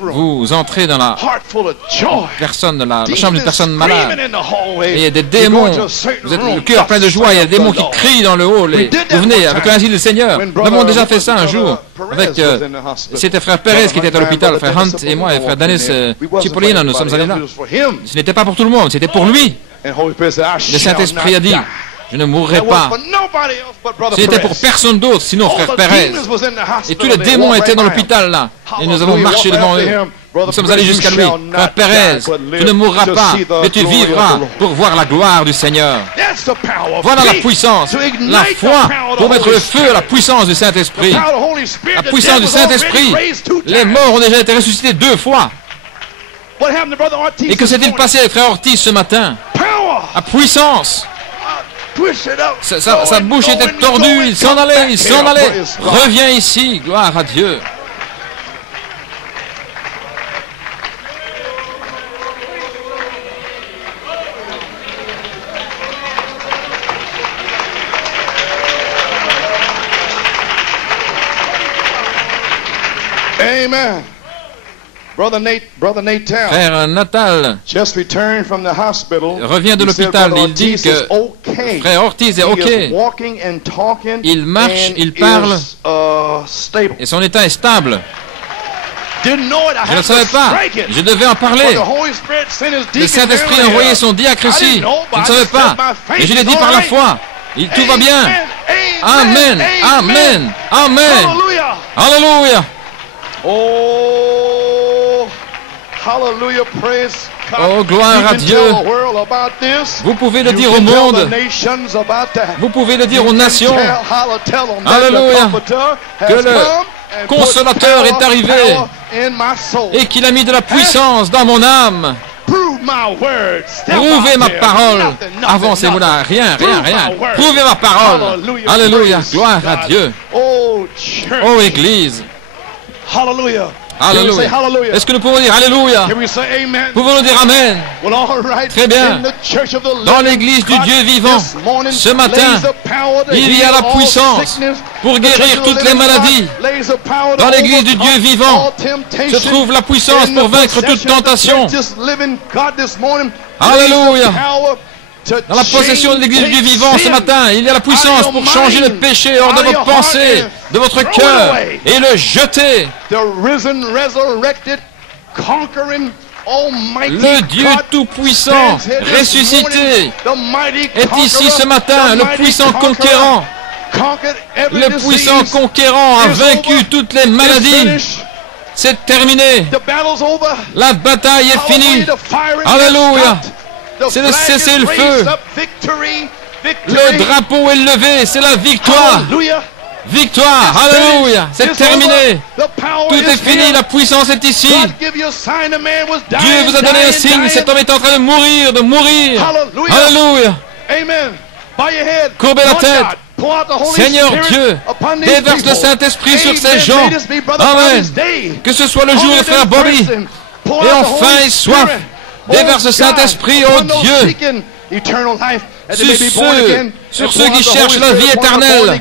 Vous entrez dans la chambre d'une personne malade. Et il y a des démons. Vous êtes le cœur plein de joie. Il y a des démons qui crient dans le hall. Et vous venez avec l'asile du Seigneur. Nous avons déjà fait ça un jour. C'était frère Perez qui était à l'hôpital. Frère Hunt et moi et frère Dennis Cipollina, nous sommes allés là. Ce n'était pas pour tout le monde, c'était pour lui. Le Saint-Esprit a dit: je ne mourrai pas. Ce n'était pour personne d'autre, sinon frère Perez. Et tous les démons étaient dans l'hôpital là. Et nous avons marché devant eux. Nous sommes allés jusqu'à lui. Frère Perez, tu ne mourras pas, mais tu vivras pour voir la gloire du Seigneur. Voilà la puissance, la foi pour mettre le feu à la puissance du Saint-Esprit. La puissance du Saint-Esprit. Les morts ont déjà été ressuscités 2 fois. Et que s'est-il passé avec frère Ortiz ce matin? La puissance. Sa bouche était tordue, il s'en allait, il s'en allait. Reviens ici, gloire à Dieu. Amen. Frère Natal revient de l'hôpital. Il dit que frère Ortiz est OK. Il marche, il parle et son état est stable. Je ne le savais pas. Je devais en parler. Le Saint-Esprit a envoyé son diacre ici. Je ne savais pas. Et je l'ai dit par la foi. Tout va bien. Amen. Amen. Amen. Alléluia. Oh, gloire à Dieu. Vous pouvez le dire au monde. Vous pouvez le dire aux nations. Alléluia. Que le consolateur est arrivé et qu'il a mis de la puissance dans mon âme. Prouvez ma parole. Avancez-vous là. Rien. Prouvez ma parole. Alléluia. Gloire à Dieu. Oh, Église. Hallelujah. Alléluia. Est-ce que nous pouvons dire Alléluia? Pouvons-nous dire Amen? Très bien. Dans l'église du Dieu vivant, ce matin, il y a la puissance pour guérir toutes les maladies. Dans l'église du Dieu vivant se trouve la puissance pour vaincre toute tentation. Alléluia. Dans la possession de l'église du Dieu vivant ce matin, il y a la puissance pour changer le péché hors de vos pensées, de votre cœur, et le jeter. Le Dieu Tout-Puissant, ressuscité, est ici ce matin, le puissant conquérant. Le puissant conquérant a vaincu toutes les maladies. C'est terminé. La bataille est finie. Alléluia. C'est le cessez-le-feu. Le drapeau est levé. C'est la victoire. Victoire. Alléluia. C'est terminé. Tout est fini. La puissance est ici. Dieu vous a donné un signe. Cet homme est en train de mourir. Alléluia. Courbez la tête. Seigneur Dieu, déverse le Saint-Esprit sur ces gens. Amen. Que ce soit le jour de frère Bobby. Et enfin et soif. Déverse le Saint-Esprit, oh Dieu, sur ceux qui cherchent la vie éternelle,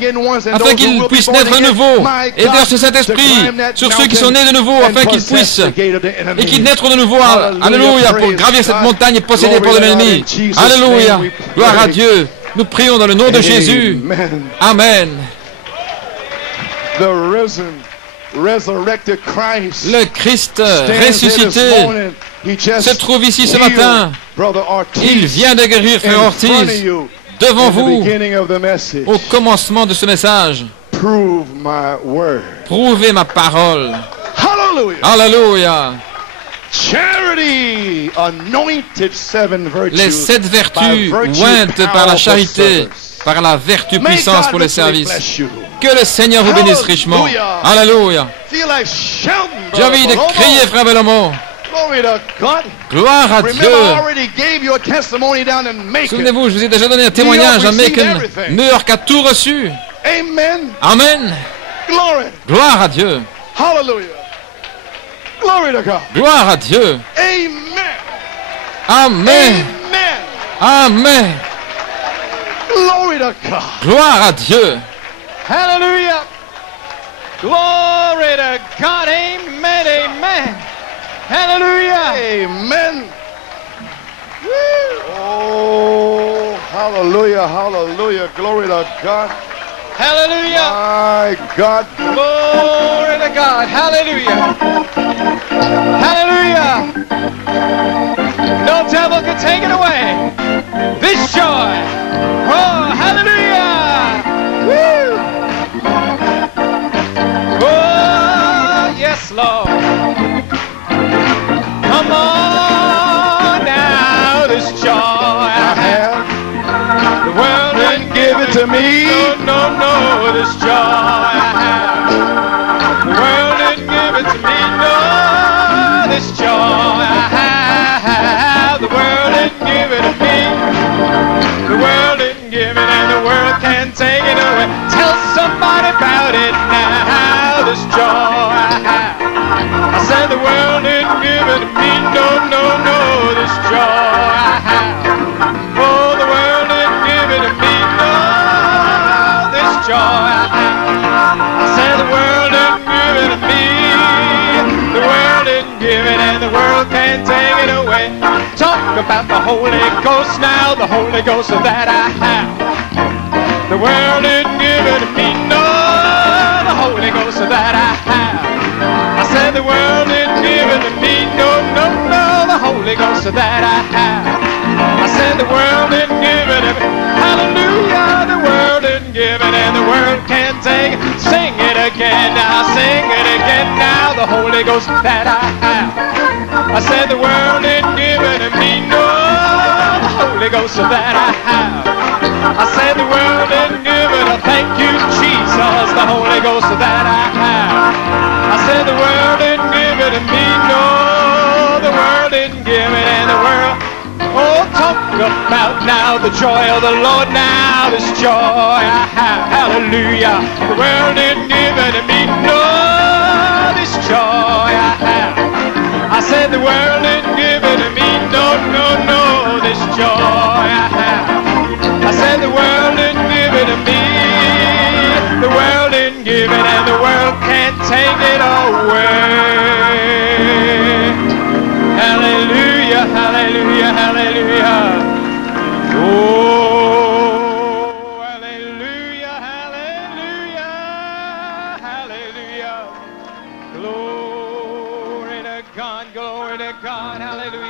afin qu'ils puissent naître de nouveau. Et déverse le Saint-Esprit sur ceux qui sont nés de nouveau, afin qu'ils puissent et qu'ils naîtront de nouveau. Alléluia, pour gravir cette montagne et posséder pour de l'ennemi. Alléluia, gloire à Dieu. Nous prions dans le nom de Jésus. Amen. Le Christ ressuscité se trouve ici ce matin. Il vient de guérir frère Ortiz devant vous au commencement de ce message. Prouvez ma parole. Alléluia. Les 7 vertus ointes par la charité, par la vertu puissance pour les services. Que le Seigneur vous bénisse richement. Alléluia. J'ai envie de crier, frère Bellomo. Gloire à Dieu. Souvenez-vous, je vous ai déjà donné un témoignage à Macon. New York a tout reçu. Amen. Gloire à Dieu. Gloire à Dieu. Amen. Amen. Gloire à Dieu. Hallelujah. Glory to God. Amen. Amen. Hallelujah. Amen. Oh, hallelujah. Hallelujah. Glory to God. Hallelujah. My God. Glory to God. Hallelujah. Hallelujah. No devil can take it away. This joy. Oh, hallelujah. Woo. Oh, yes, Lord. Come on now, this joy I have. The world didn't give it to me. No, this joy I have. The world didn't give it to me. No, this joy I have. The world didn't give it to me. The world didn't give it, and the world can't take it away. Tell somebody about it now. This joy I have. I said the world didn't give it to me. No, this joy I have. Oh, the world didn't give it to me. No, this joy I have. I said the world didn't give it to me. The world didn't give it, and the world can't take it away. Talk about the Holy Ghost now, the Holy Ghost that I have. The world didn't give it to me. No, the Holy Ghost that I have. I said the world didn't give it to me. No, the Holy Ghost that I have. I said the world didn't give it to me. Hallelujah, the world didn't give it, and the world can't take it. Sing it again now, sing it again now, the Holy Ghost that I have. I said the world didn't give it to me. No, the Holy Ghost that I have. I said the world didn't give it. Thank you, Jesus, the Holy Ghost that I have. I said the world didn't give it to me. No, the world didn't give it, and the world. Oh, talk about now the joy of the Lord. Now this joy I have. Hallelujah. The world didn't give it to me. No, this joy I have. I said the world didn't give it to me. No, this joy I have. I said the world didn't give it to me. The world didn't give it, and the world can't take it away. Hallelujah, hallelujah, hallelujah. Oh, hallelujah, hallelujah, hallelujah. Glory to God, hallelujah.